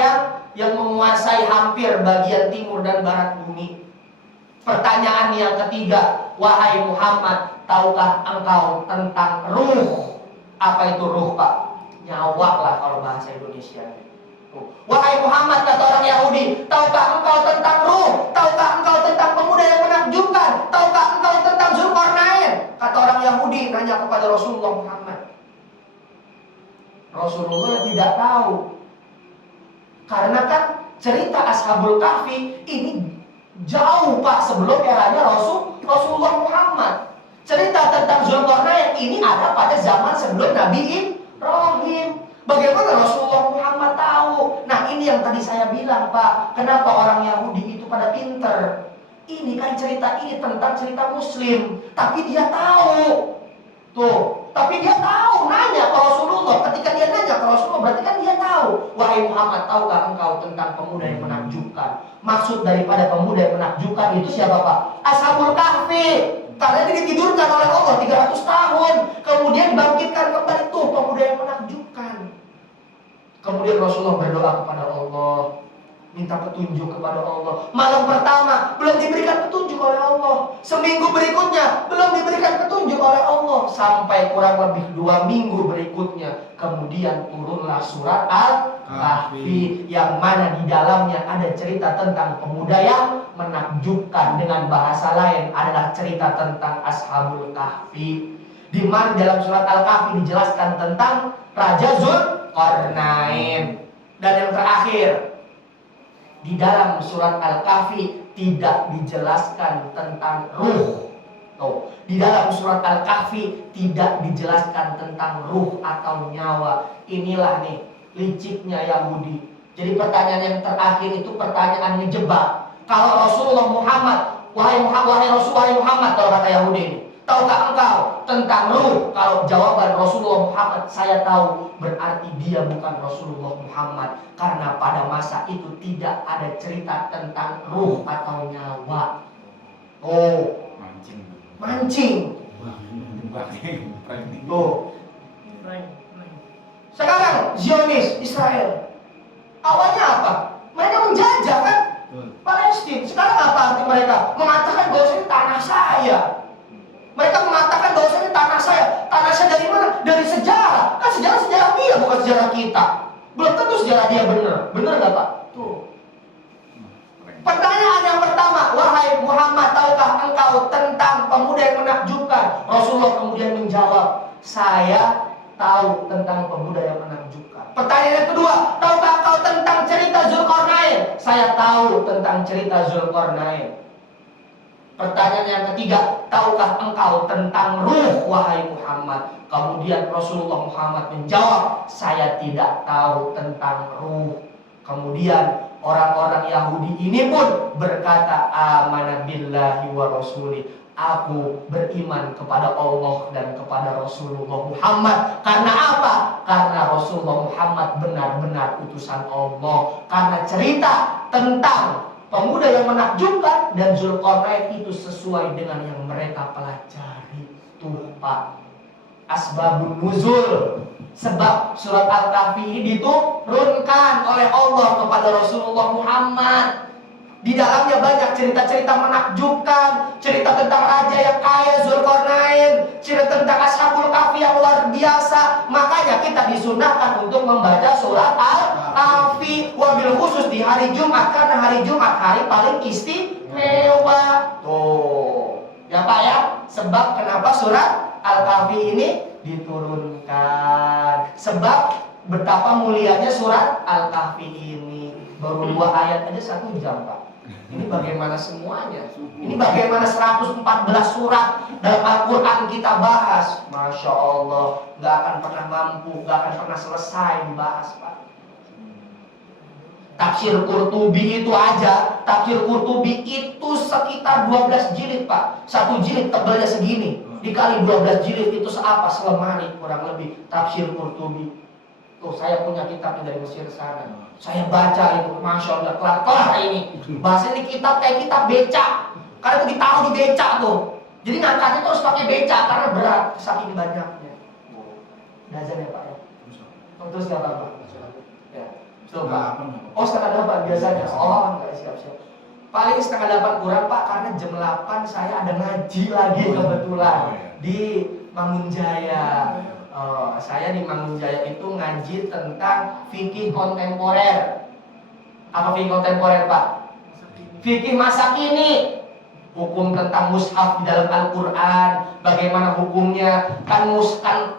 yang menguasai hampir bagian timur dan barat bumi. Pertanyaan yang ketiga, wahai Muhammad, tahukah engkau tentang ruh? Apa itu ruh Pak? Nyawa lah kalau bahasa Indonesia. Wahai Muhammad, kata orang Yahudi, tahukah engkau tentang ruh? Tahukah engkau tentang pemuda yang menakjubkan? Tahukah engkau tentang Zulkarnain? Kata orang Yahudi nanya kepada Rasulullah Muhammad. Rasulullah tidak tahu. Karena kan cerita Ashabul Kahfi ini jauh Pak sebelum eranya Rasulullah Muhammad. Cerita tentang Zulkarnain ini ada pada zaman sebelum Nabi Ibrahim. Bagaimana Rasulullah Muhammad tahu? Nah, ini yang tadi saya bilang, Pak. Kenapa orang Yahudi itu pada pinter? Ini kan cerita ini tentang cerita Muslim, tapi dia tahu. Tuh, tapi dia tahu, nanya ke Rasulullah. Ketika dia nanya ke Rasulullah, berarti kan dia tahu. Wahai Muhammad, tahukah engkau tentang pemuda yang menakjubkan? Maksud daripada pemuda yang menakjubkan itu siapa, Pak? Ashabul Kahfi. Karena dia ditidurkan oleh Allah 300 tahun. Kemudian dibangkitkan kembali, tuh pemuda yang menakjubkan. Kemudian Rasulullah berdoa kepada Allah, minta petunjuk kepada Allah. Malam pertama belum diberikan petunjuk oleh Allah. Seminggu berikutnya belum diberikan petunjuk oleh Allah. Sampai kurang lebih 2 minggu berikutnya, kemudian turunlah surat Al-Kahfi, yang mana di dalamnya ada cerita tentang pemuda yang menakjubkan. Dengan bahasa lain adalah cerita tentang Ashabul Kahfi, di mana dalam surat Al-Kahfi dijelaskan tentang Raja Zulkarnain. Dan yang terakhir, di dalam surat Al-Kahfi tidak dijelaskan tentang ruh. Oh, di dalam surat Al-Kahfi tidak dijelaskan tentang ruh atau nyawa. Inilah nih liciknya Yahudi. Jadi pertanyaan yang terakhir itu pertanyaan menjebak. Kalau Rasulullah Muhammad, wahai Muhammad, kalau kata Yahudi ini, tahukah engkau tentang ruh? Kalau jawaban Rasulullah Muhammad, saya tahu, berarti dia bukan Rasulullah Muhammad. Karena pada masa itu tidak ada cerita tentang ruh atau nyawa. Oh, mancing. Tuh. Sekarang Zionis Israel, awalnya apa? Mereka menjajah kan Palestina. Sekarang apa arti mereka? Mengatakan bahwa ini tanah saya. Mereka mengatakan bahwa ini tanah saya. Tanah saya dari mana? Dari sejarah. Kan sejarah dia, bukan sejarah kita. Belum tentu sejarah dia benar. Benar nggak, Pak? Tuh. Pertanyaan yang pertama, wahai Muhammad, tahukah engkau tentang pemuda yang menakjubkan? Rasulullah kemudian menjawab, saya tahu tentang pemuda yang menakjubkan. Pertanyaan yang kedua, tahukah engkau tentang cerita Zulkarnain? Saya tahu tentang cerita Zulkarnain. Pertanyaan yang ketiga, tahukah engkau tentang ruh, wahai Muhammad? Kemudian Rasulullah Muhammad menjawab, saya tidak tahu tentang ruh. Kemudian orang-orang Yahudi ini pun berkata, amanah billahi wa rasuli. Aku beriman kepada Allah dan kepada Rasulullah Muhammad. Karena apa? Karena Rasulullah Muhammad benar-benar utusan Allah. Karena cerita tentang pemuda yang menakjubkan dan Zulkarnain itu sesuai dengan yang mereka pelajari. Tuh, Pak, asbabun nuzul, sebab surat Al-Kahfi ini diturunkan oleh Allah kepada Rasulullah Muhammad. Di dalamnya banyak cerita-cerita menakjubkan, cerita tentang raja yang kaya Zulkarnain, cerita tentang Ashabul Kahfi yang luar biasa. Makanya kita disunahkan untuk membaca surat Al-Kahfi, wabil khusus di hari Jumat, karena hari Jumat hari paling istimewa. Tuh, ya Pak ya. Sebab kenapa surat Al-Kahfi ini diturunkan? Sebab betapa mulianya surat Al-Kahfi ini. Baru 2 ayat aja 1 jam, Pak. Ini bagaimana semuanya? Ini bagaimana 114 surat dalam Al-Quran kita bahas? Masya Allah, gak akan pernah mampu, gak akan pernah selesai dibahas, Pak. Tafsir Qurtubi itu aja, tafsir Qurtubi itu sekitar 12 jilid, Pak. 1 jilid tebalnya segini, dikali 12 jilid itu seapa? Selemari kurang lebih tafsir Qurtubi. Tuh, saya punya kitabnya dari Mesir sana. Saya baca itu, Masya Allah, kelar-kelar ini. Bahasa ini kitab kayak kitab becak. Karena itu ditaruh di becak tuh. Jadi ngangkatnya terus pakai becak karena berat, saking banyaknya. Dazan ya Pak ya? Terus gak apa-apa? Ya, betul Pak. Oh, 7:30 biasanya. Oh, enggak, siap-siap. Paling 7:30 kurang Pak, karena jam 8 saya ada ngaji lagi kebetulan di Mangunjaya. Saya di Mangunjaya itu ngaji tentang fikih kontemporer. Apa fikih kontemporer, Pak? Fikih masa kini. Hukum tentang mushaf di dalam Al-Quran, bagaimana hukumnya? Kan mushaf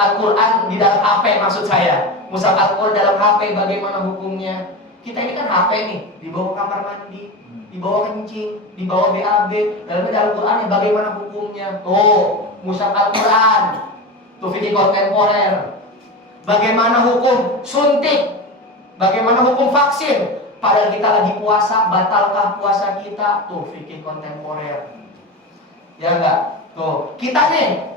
Al-Quran di dalam HP maksud saya. Mushaf Al-Quran dalam HP bagaimana hukumnya? Kita ini kan HP nih, dibawa ke kamar mandi, dibawa kencing, dibawa BAB. Dalam Al-Quran bagaimana hukumnya? Tuh, mushaf Al-Quran, tuh fikih kontemporer. Bagaimana hukum suntik? Bagaimana hukum vaksin? Padahal kita lagi puasa, batalkah puasa kita? Tuh fikih kontemporer. Ya enggak? Tuh, kita nih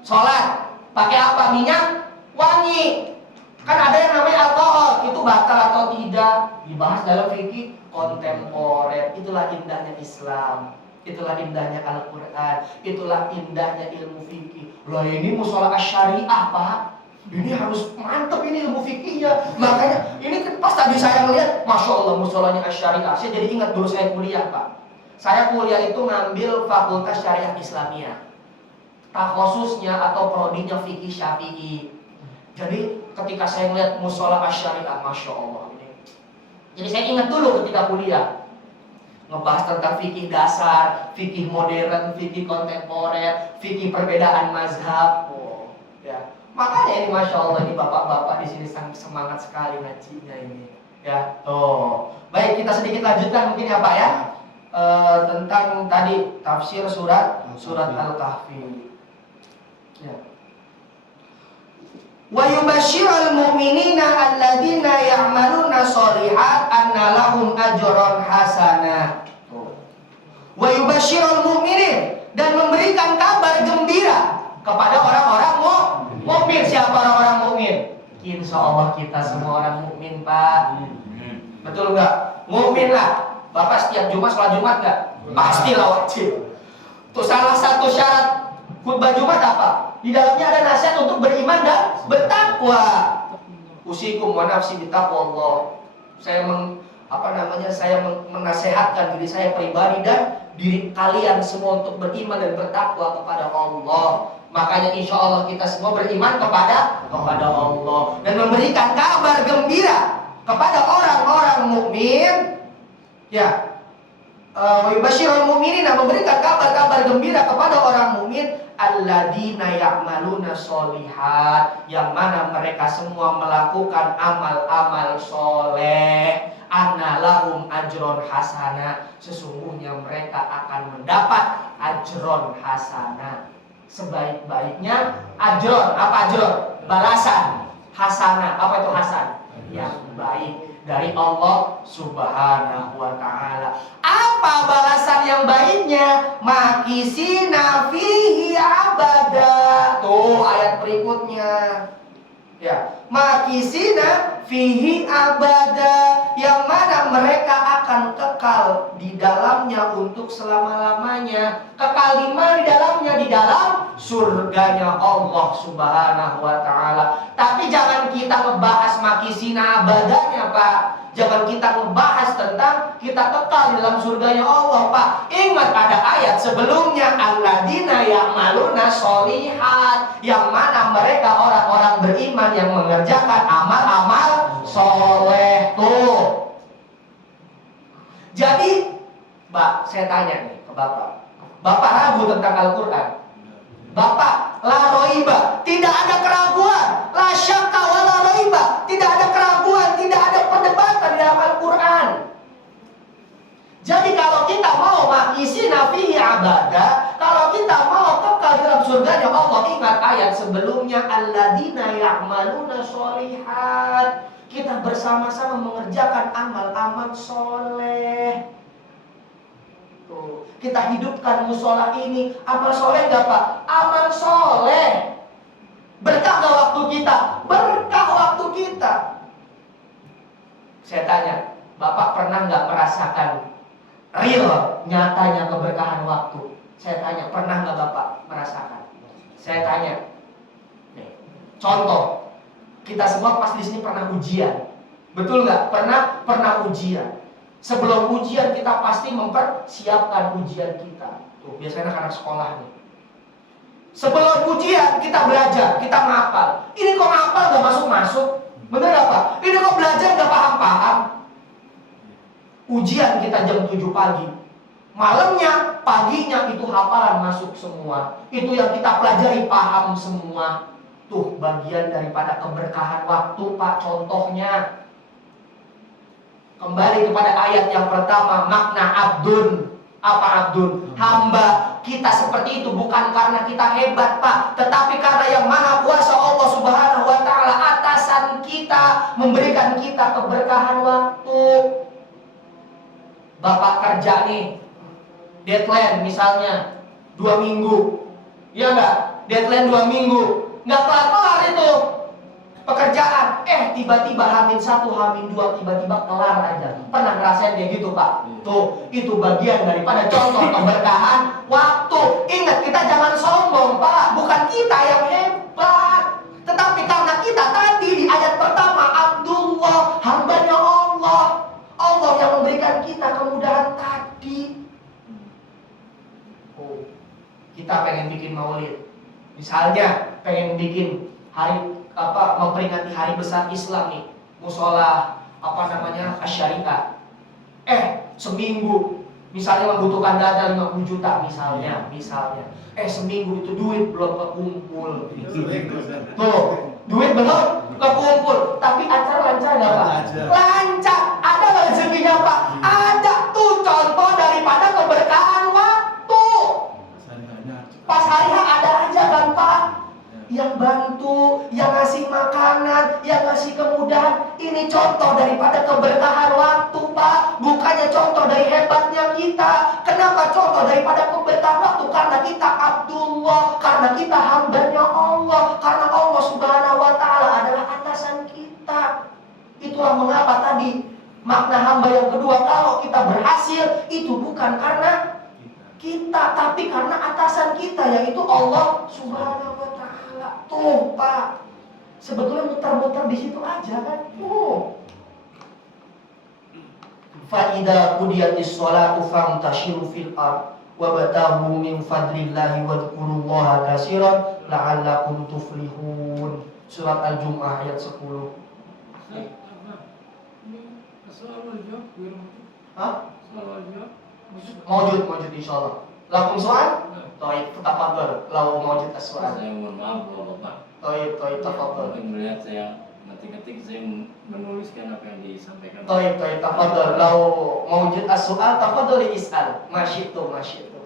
sholat pakai apa? Minyak wangi. Kan ada yang namanya alkohol, itu batal atau tidak? Dibahas dalam fikih kontemporer. Itulah indahnya Islam, itulah indahnya Al-Quran, itulah indahnya ilmu fikih. Loh ini musola syariah Pak, ini harus mantep ini ilmu fikihnya. Makanya ini pas tadi saya ngeliat, Masya Allah musolanya syariah. Saya jadi ingat dulu saya kuliah Pak. Saya kuliah itu ngambil Fakultas Syariah Islamiyah, khususnya atau prodinya fikih syafi'i. Jadi ketika saya melihat musola syariah, Masya Allah ini. Jadi saya ingat dulu ketika kuliah ngebahas tentang fikih dasar, fikih modern, fikih kontemporer, fikih perbedaan mazhab. Oh, ya. Makanya ini Masya Allah ini bapak-bapak di sini sangat semangat sekali ngajinya ini. Ya, tuh. Baik, kita sedikit lanjutkan mungkin ya Pak ya. Tentang tadi tafsir surat Al-Kahfi. Ya. Wa yubashshirul mu'minina alladzina ya'maluna sholihat anna lahum ajran hasanah. Wa yubashshirul mu'minin, dan memberikan kabar gembira kepada orang-orang mukmin. Siapa orang-orang mukmin? Insya Allah kita semua orang mukmin Pak. Betul enggak? Mukmin lah. Bapak setiap Jumat sholat Jumat enggak? Pastilah wajib. Tuh salah satu syarat khutbah Jumat apa? Di dalamnya ada nasihat untuk beriman dan bertakwa. Usikum wa nafsi bitaqwallah. Saya menasehatkan diri saya pribadi dan diri kalian semua untuk beriman dan bertakwa kepada Allah. Makanya insya Allah kita semua beriman kepada Allah dan memberikan kabar gembira kepada orang-orang mukmin. Ya. Wa yubasyirul mu'minina, memberikan kabar-kabar gembira kepada orang mukmin alladzina ya'maluna sholihat, yang mana mereka semua melakukan amal-amal soleh. Anna lahum ajron hasanah, sesungguhnya mereka akan mendapat ajron hasanah, sebaik-baiknya ajron. Apa ajron? Balasan. Hasanah, apa itu hasan? Yang baik dari Allah Subhanahu wa ta'ala. Apa balasan yang baiknya? Makisina fihi abada. Tuh ayat berikutnya. Ya, makisina fihi abada, yang mana mereka akan kekal di dalamnya untuk selama-lamanya. Kekal di mana di dalamnya? Di dalam surganya Allah Subhanahu wa ta'ala. Tapi jangan kita ngebahas makisina abadanya Pak. Jangan kita ngebahas tentang kita kekal di dalam surganya Allah Pak. Ingat ada ayat sebelumnya, alladzina ya'maluna sholihat, yang mana mereka orang-orang beriman yang mengerjakan amal-amal soleh. Tuh. Jadi Pak, saya tanya nih ke Bapak. Bapak ragu tentang Al-Quran? Bapak, la roiba, tidak ada keraguan. La syakka wa la roiba, tidak ada keraguan, tidak ada perdebatan di dalam Al-Quran. Jadi kalau kita mau makisina fihi abada, kalau kita mau kekal dalam surganya Allah, ingat ayat sebelumnya, alladzina ya'maluna sholihat. Kita bersama-sama mengerjakan amal-amal soleh. Tuh, kita hidupkan musola ini. Amal soleh enggak Pak? Amal soleh. Berkah gak waktu kita? Berkah waktu kita. Saya tanya, Bapak pernah nggak merasakan real, nyatanya keberkahan waktu? Saya tanya, pernah nggak Bapak merasakan? Saya tanya, nih, contoh, kita semua pasti di sini pernah ujian, betul nggak? Pernah ujian. Sebelum ujian kita pasti mempersiapkan ujian kita. Tuh, biasanya anak sekolah nih. Sebelum ujian kita belajar, kita ngapal. Ini kok ngapal nggak masuk-masuk? Bener apa? Ini kok belajar nggak paham-paham? Ujian kita jam 7 pagi. Malamnya, paginya itu hafalan masuk semua. Itu yang kita pelajari paham semua. Tuh bagian daripada keberkahan waktu Pak, contohnya. Kembali kepada ayat yang pertama, makna abdun. Apa abdun? Hamba. Kita seperti itu bukan karena kita hebat, Pak, tetapi karena yang maha kuasa Allah Subhanahu wa ta'ala, atasan kita, memberikan kita keberkahan waktu. Bapak kerja nih, deadline misalnya 2 minggu, ya enggak? Deadline 2 minggu, nggak kelar-kelar itu pekerjaan. Tiba-tiba H-1, H-2, tiba-tiba kelar aja. Pernah ngerasain kayak gitu, Pak? Tuh, itu bagian daripada contoh keberkahan waktu. Ingat, kita jangan sombong, Pak. Bukan kita yang hebat, tetapi karena kita tadi di ayat pertama, Abdullah, hambanya Allah. Allah yang memberikan kita kemudahan tadi. Oh, kita pengen bikin maulid. Misalnya pengen bikin hari memperingati hari besar Islam nih, musola syariah. Seminggu misalnya membutuhkan dana 50 juta misalnya. Seminggu itu duit belum kekumpul. Tuh, duit belum kekumpul, tapi acara lancar nggak, Pak? Lancar. Ada nggak rezekinya, Pak? Ada. Tuh contoh daripada keberkahan waktu. Pas hari H ada aja kan, Pak? Yang bantu, yang ngasih makanan, yang ngasih kemudahan. Ini contoh daripada keberkahan waktu, Pak. Bukannya contoh dari hebatnya kita. Kenapa contoh daripada keberkahan waktu? Karena kita Abdullah, karena kita hambanya Allah, karena Allah Subhanahu wa ta'ala adalah atasan kita. Itulah mengapa tadi makna hamba yang kedua, kalau kita berhasil itu bukan karena kita, tapi karena atasan kita, yaitu Allah Subhanahu wa ta'ala. Tuh, Pak, sebetulnya muter-muter di situ aja kan. Tuh. Fa idza qudiyatis sholatu fantashiru fil ard wabtahu min fadlillahi wadhkurullaha katsiran la'allakum tuflihun. Surat Al-Jumu'ah ayat 10. Maujud insyaallah. Lakum soal? Taib, tafadhol. Lau maujud as-soal. Saya mohon maaf Bapak. Taib, tafadhol. Mungkin melihat saya ngetik-ngetik, saya menuliskan apa yang disampaikan. Taib, tafadhol. Lau maujud as-soal, tafadhol is'al. Masyitu.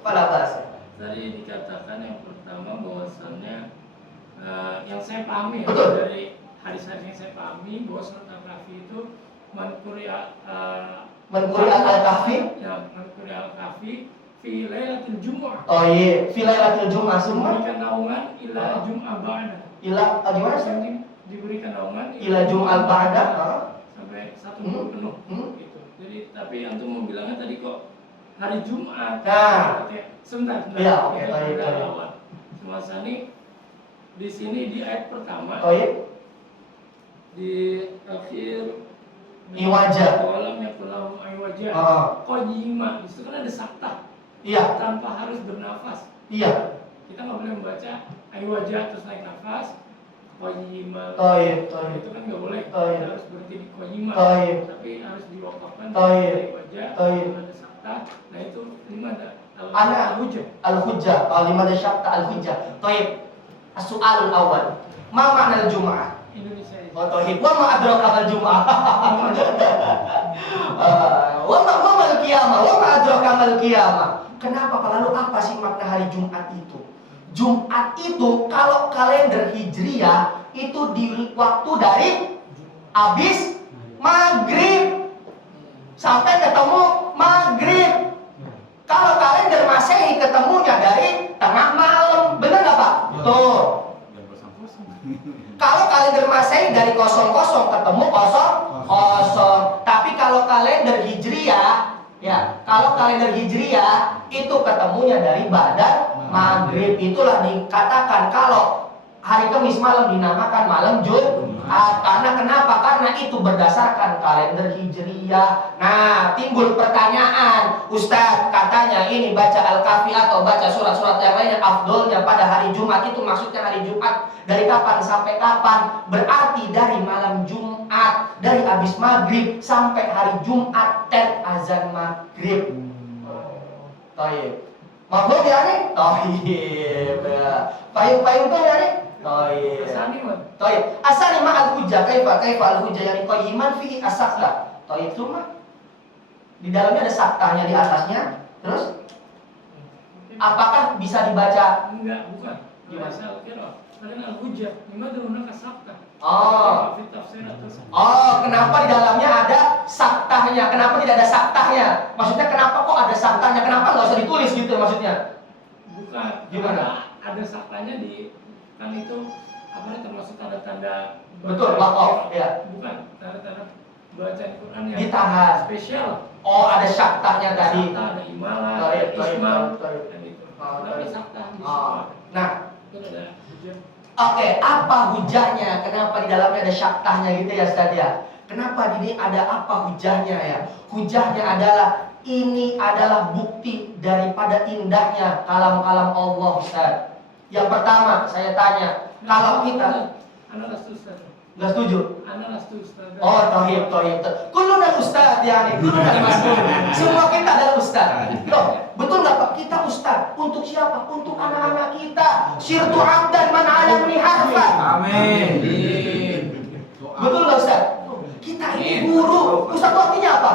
Fala bahasa. Tadi dikatakan yang pertama bahwasannya yang saya pahami Betul. Dari hadis-hadis yang saya pahami bahwa surat Al-Kahfi itu Mankuri Al-Kahfi. Ya, Mankuri Al-Kahfi fi lailatul Jumu'ah. Oh iya, fi lailatul Jumu'ah semua. Diberikan naungan ila Jum'ah ba'da. Gimana sih? Diberikan naungan Ila Jum'ah ba'da. Sampai 1 minggu penuh. Gitu. Jadi tapi antum mau bilangnya tadi kok hari Jumat. Nah. Sebentar. Iya, oke, baik. Semasa ini di sini di ayat pertama. Oh iya. Di akhir Iwaja. Walam yakulahu iwaja. Qadima. Di situ kan ada sakta. Iya. Tanpa harus bernafas. Iya. Kita nggak boleh membaca iwaja terus naik nafas. Qadima. Taib. Itu kan nggak boleh. Taib. Kita harus berhenti di qadima. Taib. Tapi harus diwakafkan Taib. iwaja. Taib. Ada sakta. Nah itu limada. Ana al-hujjah. Limada syaqta al-hujjah. Taib. As-su'alul awal. Ma makna al-Jum'ah? Indonesia. Oh, taib. Wa ma adraka al-Jum'ah? Wa ma al-qiyamah? Wa ma adraka al-qiyamah? Kenapa? Lalu apa sih makna hari Jumat itu? Jumat itu kalau kalender Hijriah itu di waktu dari habis maghrib sampai ketemu maghrib. Kalau kalender Masehi ketemunya dari tengah malam, benar nggak, Pak? Tuh. Kalau kalender Masehi dari 00 ketemu 00. Tapi kalau kalender Hijriah, ya, kalau kalender Hijriah itu ketemunya dari badan maghrib. Itulah dikatakan kalau hari Kamis malam dinamakan malam Jumat. Karena kenapa? Karena itu berdasarkan kalender Hijriah. Nah, timbul pertanyaan, Ustadz, katanya ini baca Al-Kahfi atau baca surat-surat yang lainnya afdolnya pada hari Jumat. Itu maksudnya hari Jumat dari kapan sampai kapan? Berarti dari malam Jumat, dari habis maghrib sampai hari Jumat dan azan maghrib. Taib. Mabuk ya nih? Taib. Payung-payung tuh ya nih? Taib. Taib. Asani ma'al hujjah. Kaifa al-hujjah yani qayyiman fihi asakta. Taib. Thumma Di dalamnya ada saktahnya di atasnya. Terus apakah bisa dibaca? Enggak, bukan. Gimana? Saya kira karena al-hujjah, gimana hunaka sabta? Oh. Fi tafsir atau Oh, kenapa di dalamnya ada saktahnya? Kenapa tidak ada saktahnya? Maksudnya kenapa kok ada saktahnya? Kenapa nggak usah ditulis gitu maksudnya? bukan. Gimana? Ada saktanya di kan itu apa termasuk tanda-tanda Betul, wakaf, ya. Bukan, tanda-tanda bacaan Quran yang Ditahan. spesial. Oh, ada saktahnya tadi. Sakta, ada imalah, Taib, ada taib, ismal, taib. dan itu. Oh, Tapi taib. sakta di situ. Oh. Nah, Itu ada hujjah. oke, apa hujahnya? Kenapa di dalamnya ada syaktahnya gitu ya Ustaz ya? Kenapa di sini ada apa hujahnya ya? Hujahnya adalah ini adalah bukti daripada indahnya kalam-kalam Allah Ustaz. Yang pertama saya tanya, kalau kita Ana lastu ustaz. nggak setuju? Ana lastu ustaz. Oh, tohib. Kuluna ustaz ya, kuluna mas'ul. Semua kita adalah ustaz. Loh, betul nggak Pak? Kita ustaz. Untuk siapa? Untuk anak-anak kita. Sirtu abdan man alami harfan. Amin. Betul nggak Ustaz? Kita ini guru. Ustaz itu artinya apa?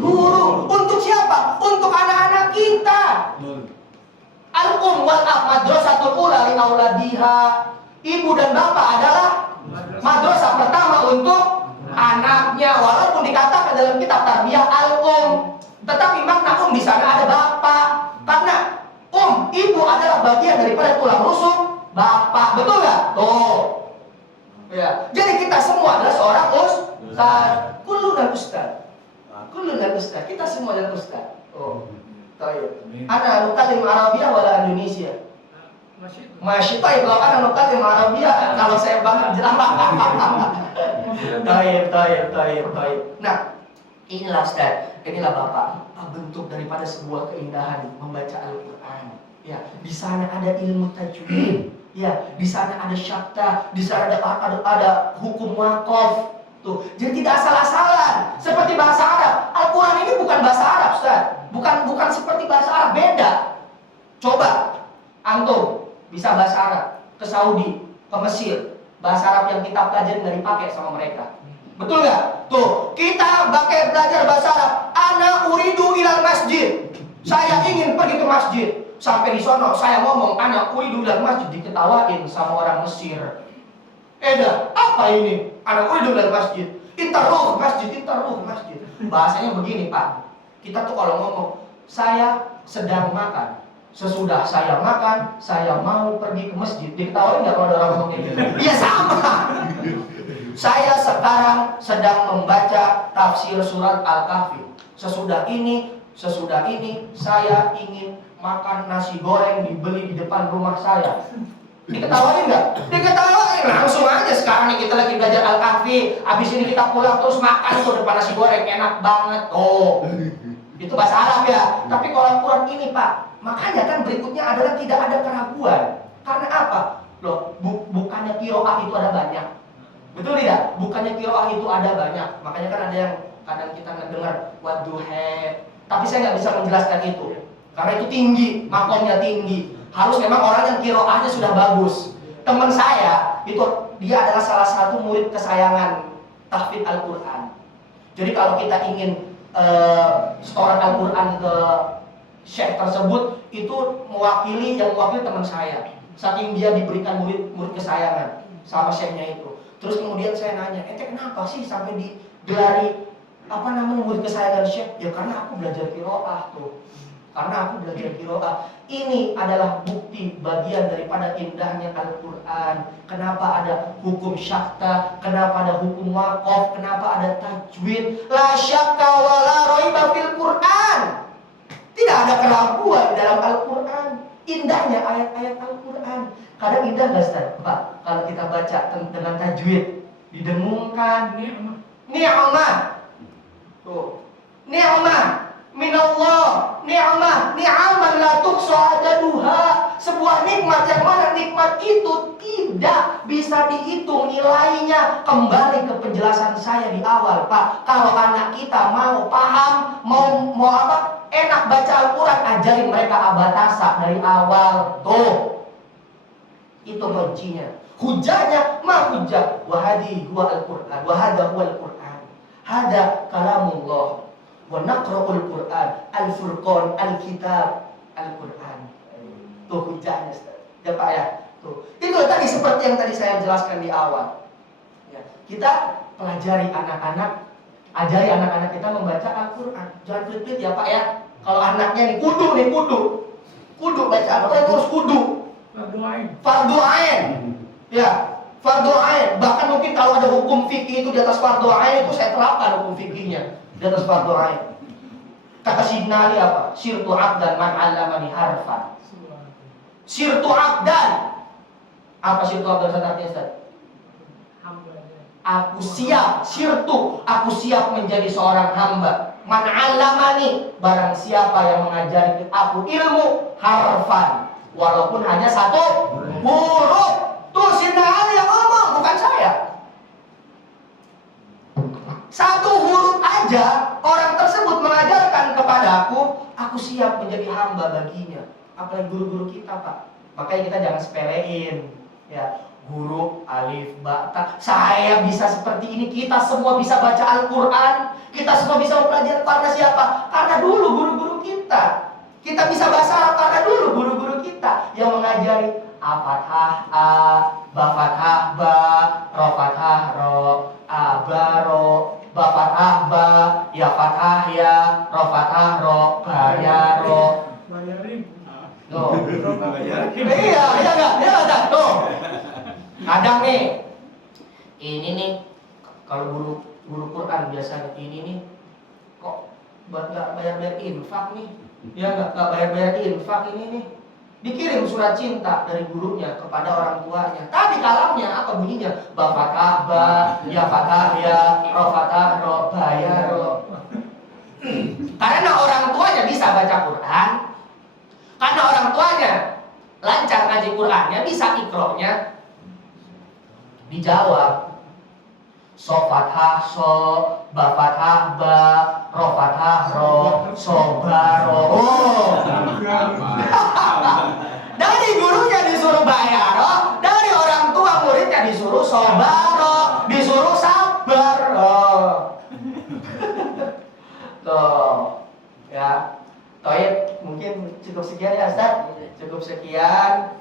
Guru. Untuk siapa? Untuk anak-anak kita. Al-um wal ab madrasatul ula li auladiha. Ibu dan bapak adalah madrasah pertama untuk anaknya. Walaupun dikatakan dalam kitab tarbiyah al-um, tetapi makna di sana ada bapak. Karena ibu adalah bagian daripada tulang rusuk bapak. Betul nggak? Tuh. Ya. Jadi kita semua adalah seorang ustaz. Kuluna ustaz. Kuluna ustaz. Kita semua adalah ustaz. Oh. Tayyib. Ana nukallim Arabiyah wala Indonesia. Masih tayyib kalau ana nukallim Arabiyah kalau saya banget jelas. Tayyib. Nah, inilah Ustaz, inilah Bapak, bentuk daripada sebuah keindahan membaca Al-Qur'an. Ya, di sana ada ilmu tajwid. Ya, di sana ada syakta, di sana ada hukum wakaf. Tuh, jadi tidak asal-asalan seperti bahasa Arab. Al-Qur'an ini bukan bahasa Arab, Ustaz. Bukan seperti bahasa Arab, beda. Coba antum bisa bahasa Arab ke Saudi, ke Mesir, bahasa Arab yang kita pelajari dari pakai sama mereka. Betul nggak? Tuh, kita pakai belajar bahasa Arab. Ana uridu ilal masjid. Saya ingin pergi ke masjid. Sampai di sono saya ngomong ana uridu ilal masjid, diketawain sama orang Mesir. Apa ini? Ana uridu ilal masjid. Intaruh masjid. Bahasanya begini, Pak. Kita tuh kalau ngomong, saya sedang makan. Sesudah saya makan, saya mau pergi ke masjid. Diketawain nggak kalau ada orang ngomong kayak gitu? Iya sama. Saya sekarang sedang membaca tafsir surat Al-Kahfi. Sesudah ini saya ingin makan nasi goreng dibeli di depan rumah saya. Diketawain nggak? Diketawain. Langsung aja sekarang nih kita lagi belajar Al-Kahfi. Abis ini kita pulang terus makan tuh depan nasi goreng, enak banget. Oh, itu bahasa Arab ya. Tapi kalau Al-Quran ini Pak, makanya kan berikutnya adalah tidak ada keraguan. Karena apa? Loh, bukannya qiraah itu ada banyak. Betul tidak? Bukannya qiraah itu ada banyak. Makanya kan ada yang kadang kita ngedengar wadduha. Tapi saya nggak bisa menjelaskan itu. Karena itu tinggi, makomnya tinggi. Harus memang orang yang qiraahnya sudah bagus. Teman saya itu dia adalah salah satu murid kesayangan tahfidz Al-Quran. Jadi kalau kita ingin setoran Al-Quran ke syekh tersebut, itu yang mewakili teman saya. Saking dia diberikan murid kesayangan sama syekhnya itu. Terus kemudian saya nanya, kenapa sih sampai digelari murid kesayangan syekh? Ya karena aku belajar qiraah tuh. Ini adalah bukti bagian daripada indahnya Al-Quran. Kenapa ada hukum syakta, kenapa ada hukum wakaf, kenapa ada tajwid. La syakka wa la raiba fil Quran. Tidak ada keraguan dalam Al-Quran. Indahnya ayat-ayat Al-Quran. Kadang indah gak Ustaz? Pak, kalau kita baca dengan tajwid, didengungkan ni'mah. Tuh. Ni'mah minallah, ni'aman la tuhsa adaduha. Sebuah nikmat yang mana nikmat itu tidak bisa dihitung nilainya. Kembali ke penjelasan saya di awal, Pak. Kalau anak kita mau paham, mau enak baca Al-Quran, ajarin mereka abatasa dari awal. Tuh, itu kuncinya. Hujahnya hujah. Wahadi huwa Al-Quran, wahada huwa Al-Quran. Hada kalamullah. Wa naqra'ul Qur'an, Al-Furqan, Al-Kitab, Al-Qur'an. Tuh hujahnya, Ustaz. Ya Pak ya. Tuh. Itu tadi seperti yang tadi saya jelaskan di awal. Ya, kita pelajari anak-anak, ajari anak-anak kita membaca Al-Qur'an. Jangan pelit-pelit ya Pak ya. Kalau anaknya nih kudu baca Al-Qur'an terus kudu. Fardu ain. Ya, fardu ain. Bahkan mungkin kalau ada hukum fikih itu di atas fardu ain itu saya terapkan hukum fikihnya di atas fardu ain. Kata Sidna Ali apa? Sirtu abdan man 'allamani harfan. Sirtu abdan. Apa sirtu abdan artinya, Ustaz? Aku siap, sirtu, aku siap menjadi seorang hamba. Man 'allamani, barang siapa yang mengajari aku ilmu harfan, walaupun hanya satu huruf. Tuh Sidna Ali yang ngomong, bukan saya. Satu huruf aja orang tersebut mengajarkan kepadaku, aku siap menjadi hamba baginya. Apalagi guru-guru kita, Pak. Makanya kita jangan sepelein. Ya, huruf alif, ba, ta. Saya bisa seperti ini, kita semua bisa baca Al-Qur'an. Kita semua bisa mempelajari karena siapa? Karena dulu guru-guru kita. Kita bisa bahasa Arab karena dulu guru-guru kita yang mengajari A-Fathah A, Ba-Fathah Ba, Ro-Fathah Ro, A-Ba-Ro, Ba-Fathah Ba, Ya-Fathah Ya, Ro-Fathah Ro, Ba-Ya Ro. Tuh. Iya enggak? Tuh. Kadang nih, ini nih, kalau guru Quran biasanya ini nih, kok nggak bayar infak nih? Ya nggak bayar infak ini nih. Dikirim surat cinta dari gurunya kepada orang tuanya. Tadi kalamnya apa bunyinya? Ba fathah ba, ya fathah ya, ro fathah ro, ba ya ro. Karena orang tuanya bisa baca Quran, karena orang tuanya lancar ngaji Qurannya, bisa ikroknya, dijawab so fathah so, ba fathah ba, ro fathah ro, so ba ro. Oh. Dari gurunya disuruh bayaro, dari orang tua muridnya disuruh sobaro, disuruh sabar. Tuh, ya. Toib, mungkin cukup sekian ya Ustaz. Cukup sekian.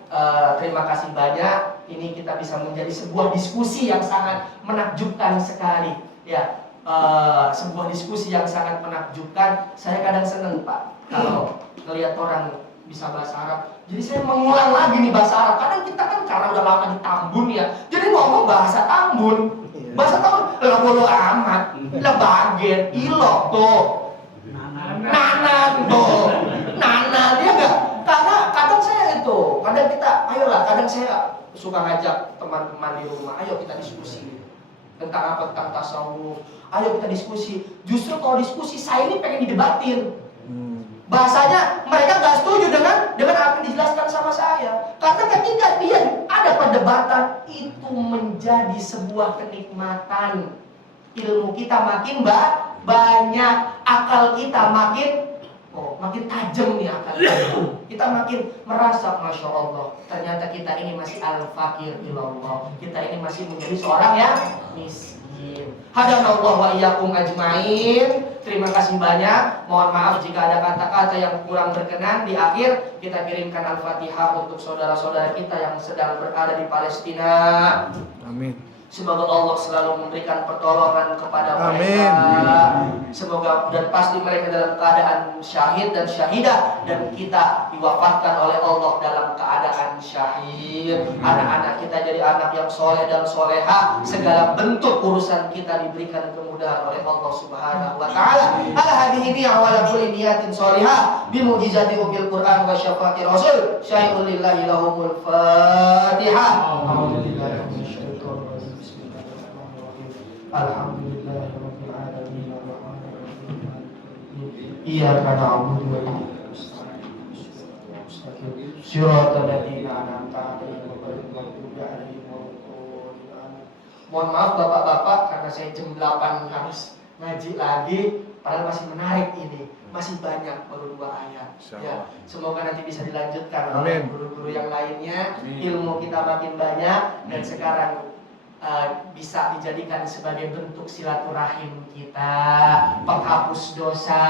Terima kasih banyak. Ini kita bisa menjadi sebuah diskusi yang sangat menakjubkan sekali. Ya, sebuah diskusi yang sangat menakjubkan. Saya kadang seneng Pak kalau ngelihat orang bisa bahasa Arab. Jadi saya mengulang lagi nih bahasa Arab. Kadang kita kan karena udah lama di Tambun ya, jadi ngomong bahasa Tambun. Bahasa Tambun, lah bolo amat, lah baget, ilok tuh, nanan tuh, nanan ya enggak? Karena kadang saya itu, kadang kita, ayolah, kadang saya suka ngajak teman-teman di rumah, ayo kita diskusi tentang apa, tentang tasawuf. Ayo kita diskusi. Justru kalau diskusi saya ini pengen didebatin. Bahasanya mereka nggak setuju dengan apa yang dijelaskan sama saya. Karena ketika dia ada perdebatan, itu menjadi sebuah kenikmatan. Ilmu kita makin banyak, akal kita makin tajam nih akal kita. Kita makin merasa, Masya Allah, ternyata kita ini masih al-fakir ilallah. Kita ini masih menjadi seorang yang miskin. Hadanallah wa iyyakum ajmain. Terima kasih banyak. Mohon maaf jika ada kata-kata yang kurang berkenan. Di akhir kita kirimkan Al-Fatihah untuk saudara-saudara kita yang sedang berada di Palestina. Amin. Semoga Allah selalu memberikan pertolongan kepada mereka. Semoga dan pasti mereka dalam keadaan syahid dan syahidah, dan kita diwafatkan oleh Allah dalam keadaan syahid. Anak-anak kita jadi anak yang soleh dan soleha. Segala bentuk urusan kita diberikan kemudahan oleh Allah Subhanahu wa taala. Ala hadhihi ni'wala kulli niyatin sholihah bi mu'jizati umil Qur'an wa syafaati Rasul. Syai'un lillahi lahumul Fatihah. Alhamdulillahirabbil alamin arrahmanir rahim. Iyyaka na'budu wa iyyaka nasta'in. Shiratal ladzina an'amta 'alaihim ghairil maghdubi 'alaihim waladdallin. Mohon maaf Bapak-bapak karena saya jam 8 harus ngaji lagi, padahal masih menarik ini. Masih banyak, baru 2 ayat. Ya, semoga nanti bisa dilanjutkan oleh guru-guru yang lainnya. Ilmu kita makin banyak dan sekarang bisa dijadikan sebagai bentuk silaturahim kita, penghapus dosa,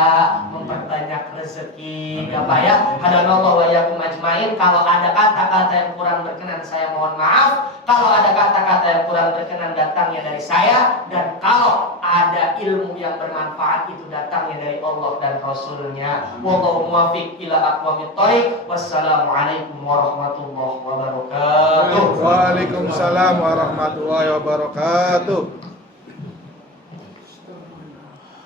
memperbanyak rezeki, ya Pak ya. Hadanallahu wa iyyakum ajmain. Kalau ada kata-kata yang kurang berkenan, saya mohon maaf. Kalau ada kata-kata yang kurang berkenan, datangnya dari saya. Dan kalau ada ilmu yang bermanfaat, itu datangnya dari Allah dan Rasulnya. Wallahu muwaffiq ila aqwamit thoriq. Wassalamualaikum warahmatullahi wabarakatuh. Waalaikumsalam warahmatullahi wabarakatuh.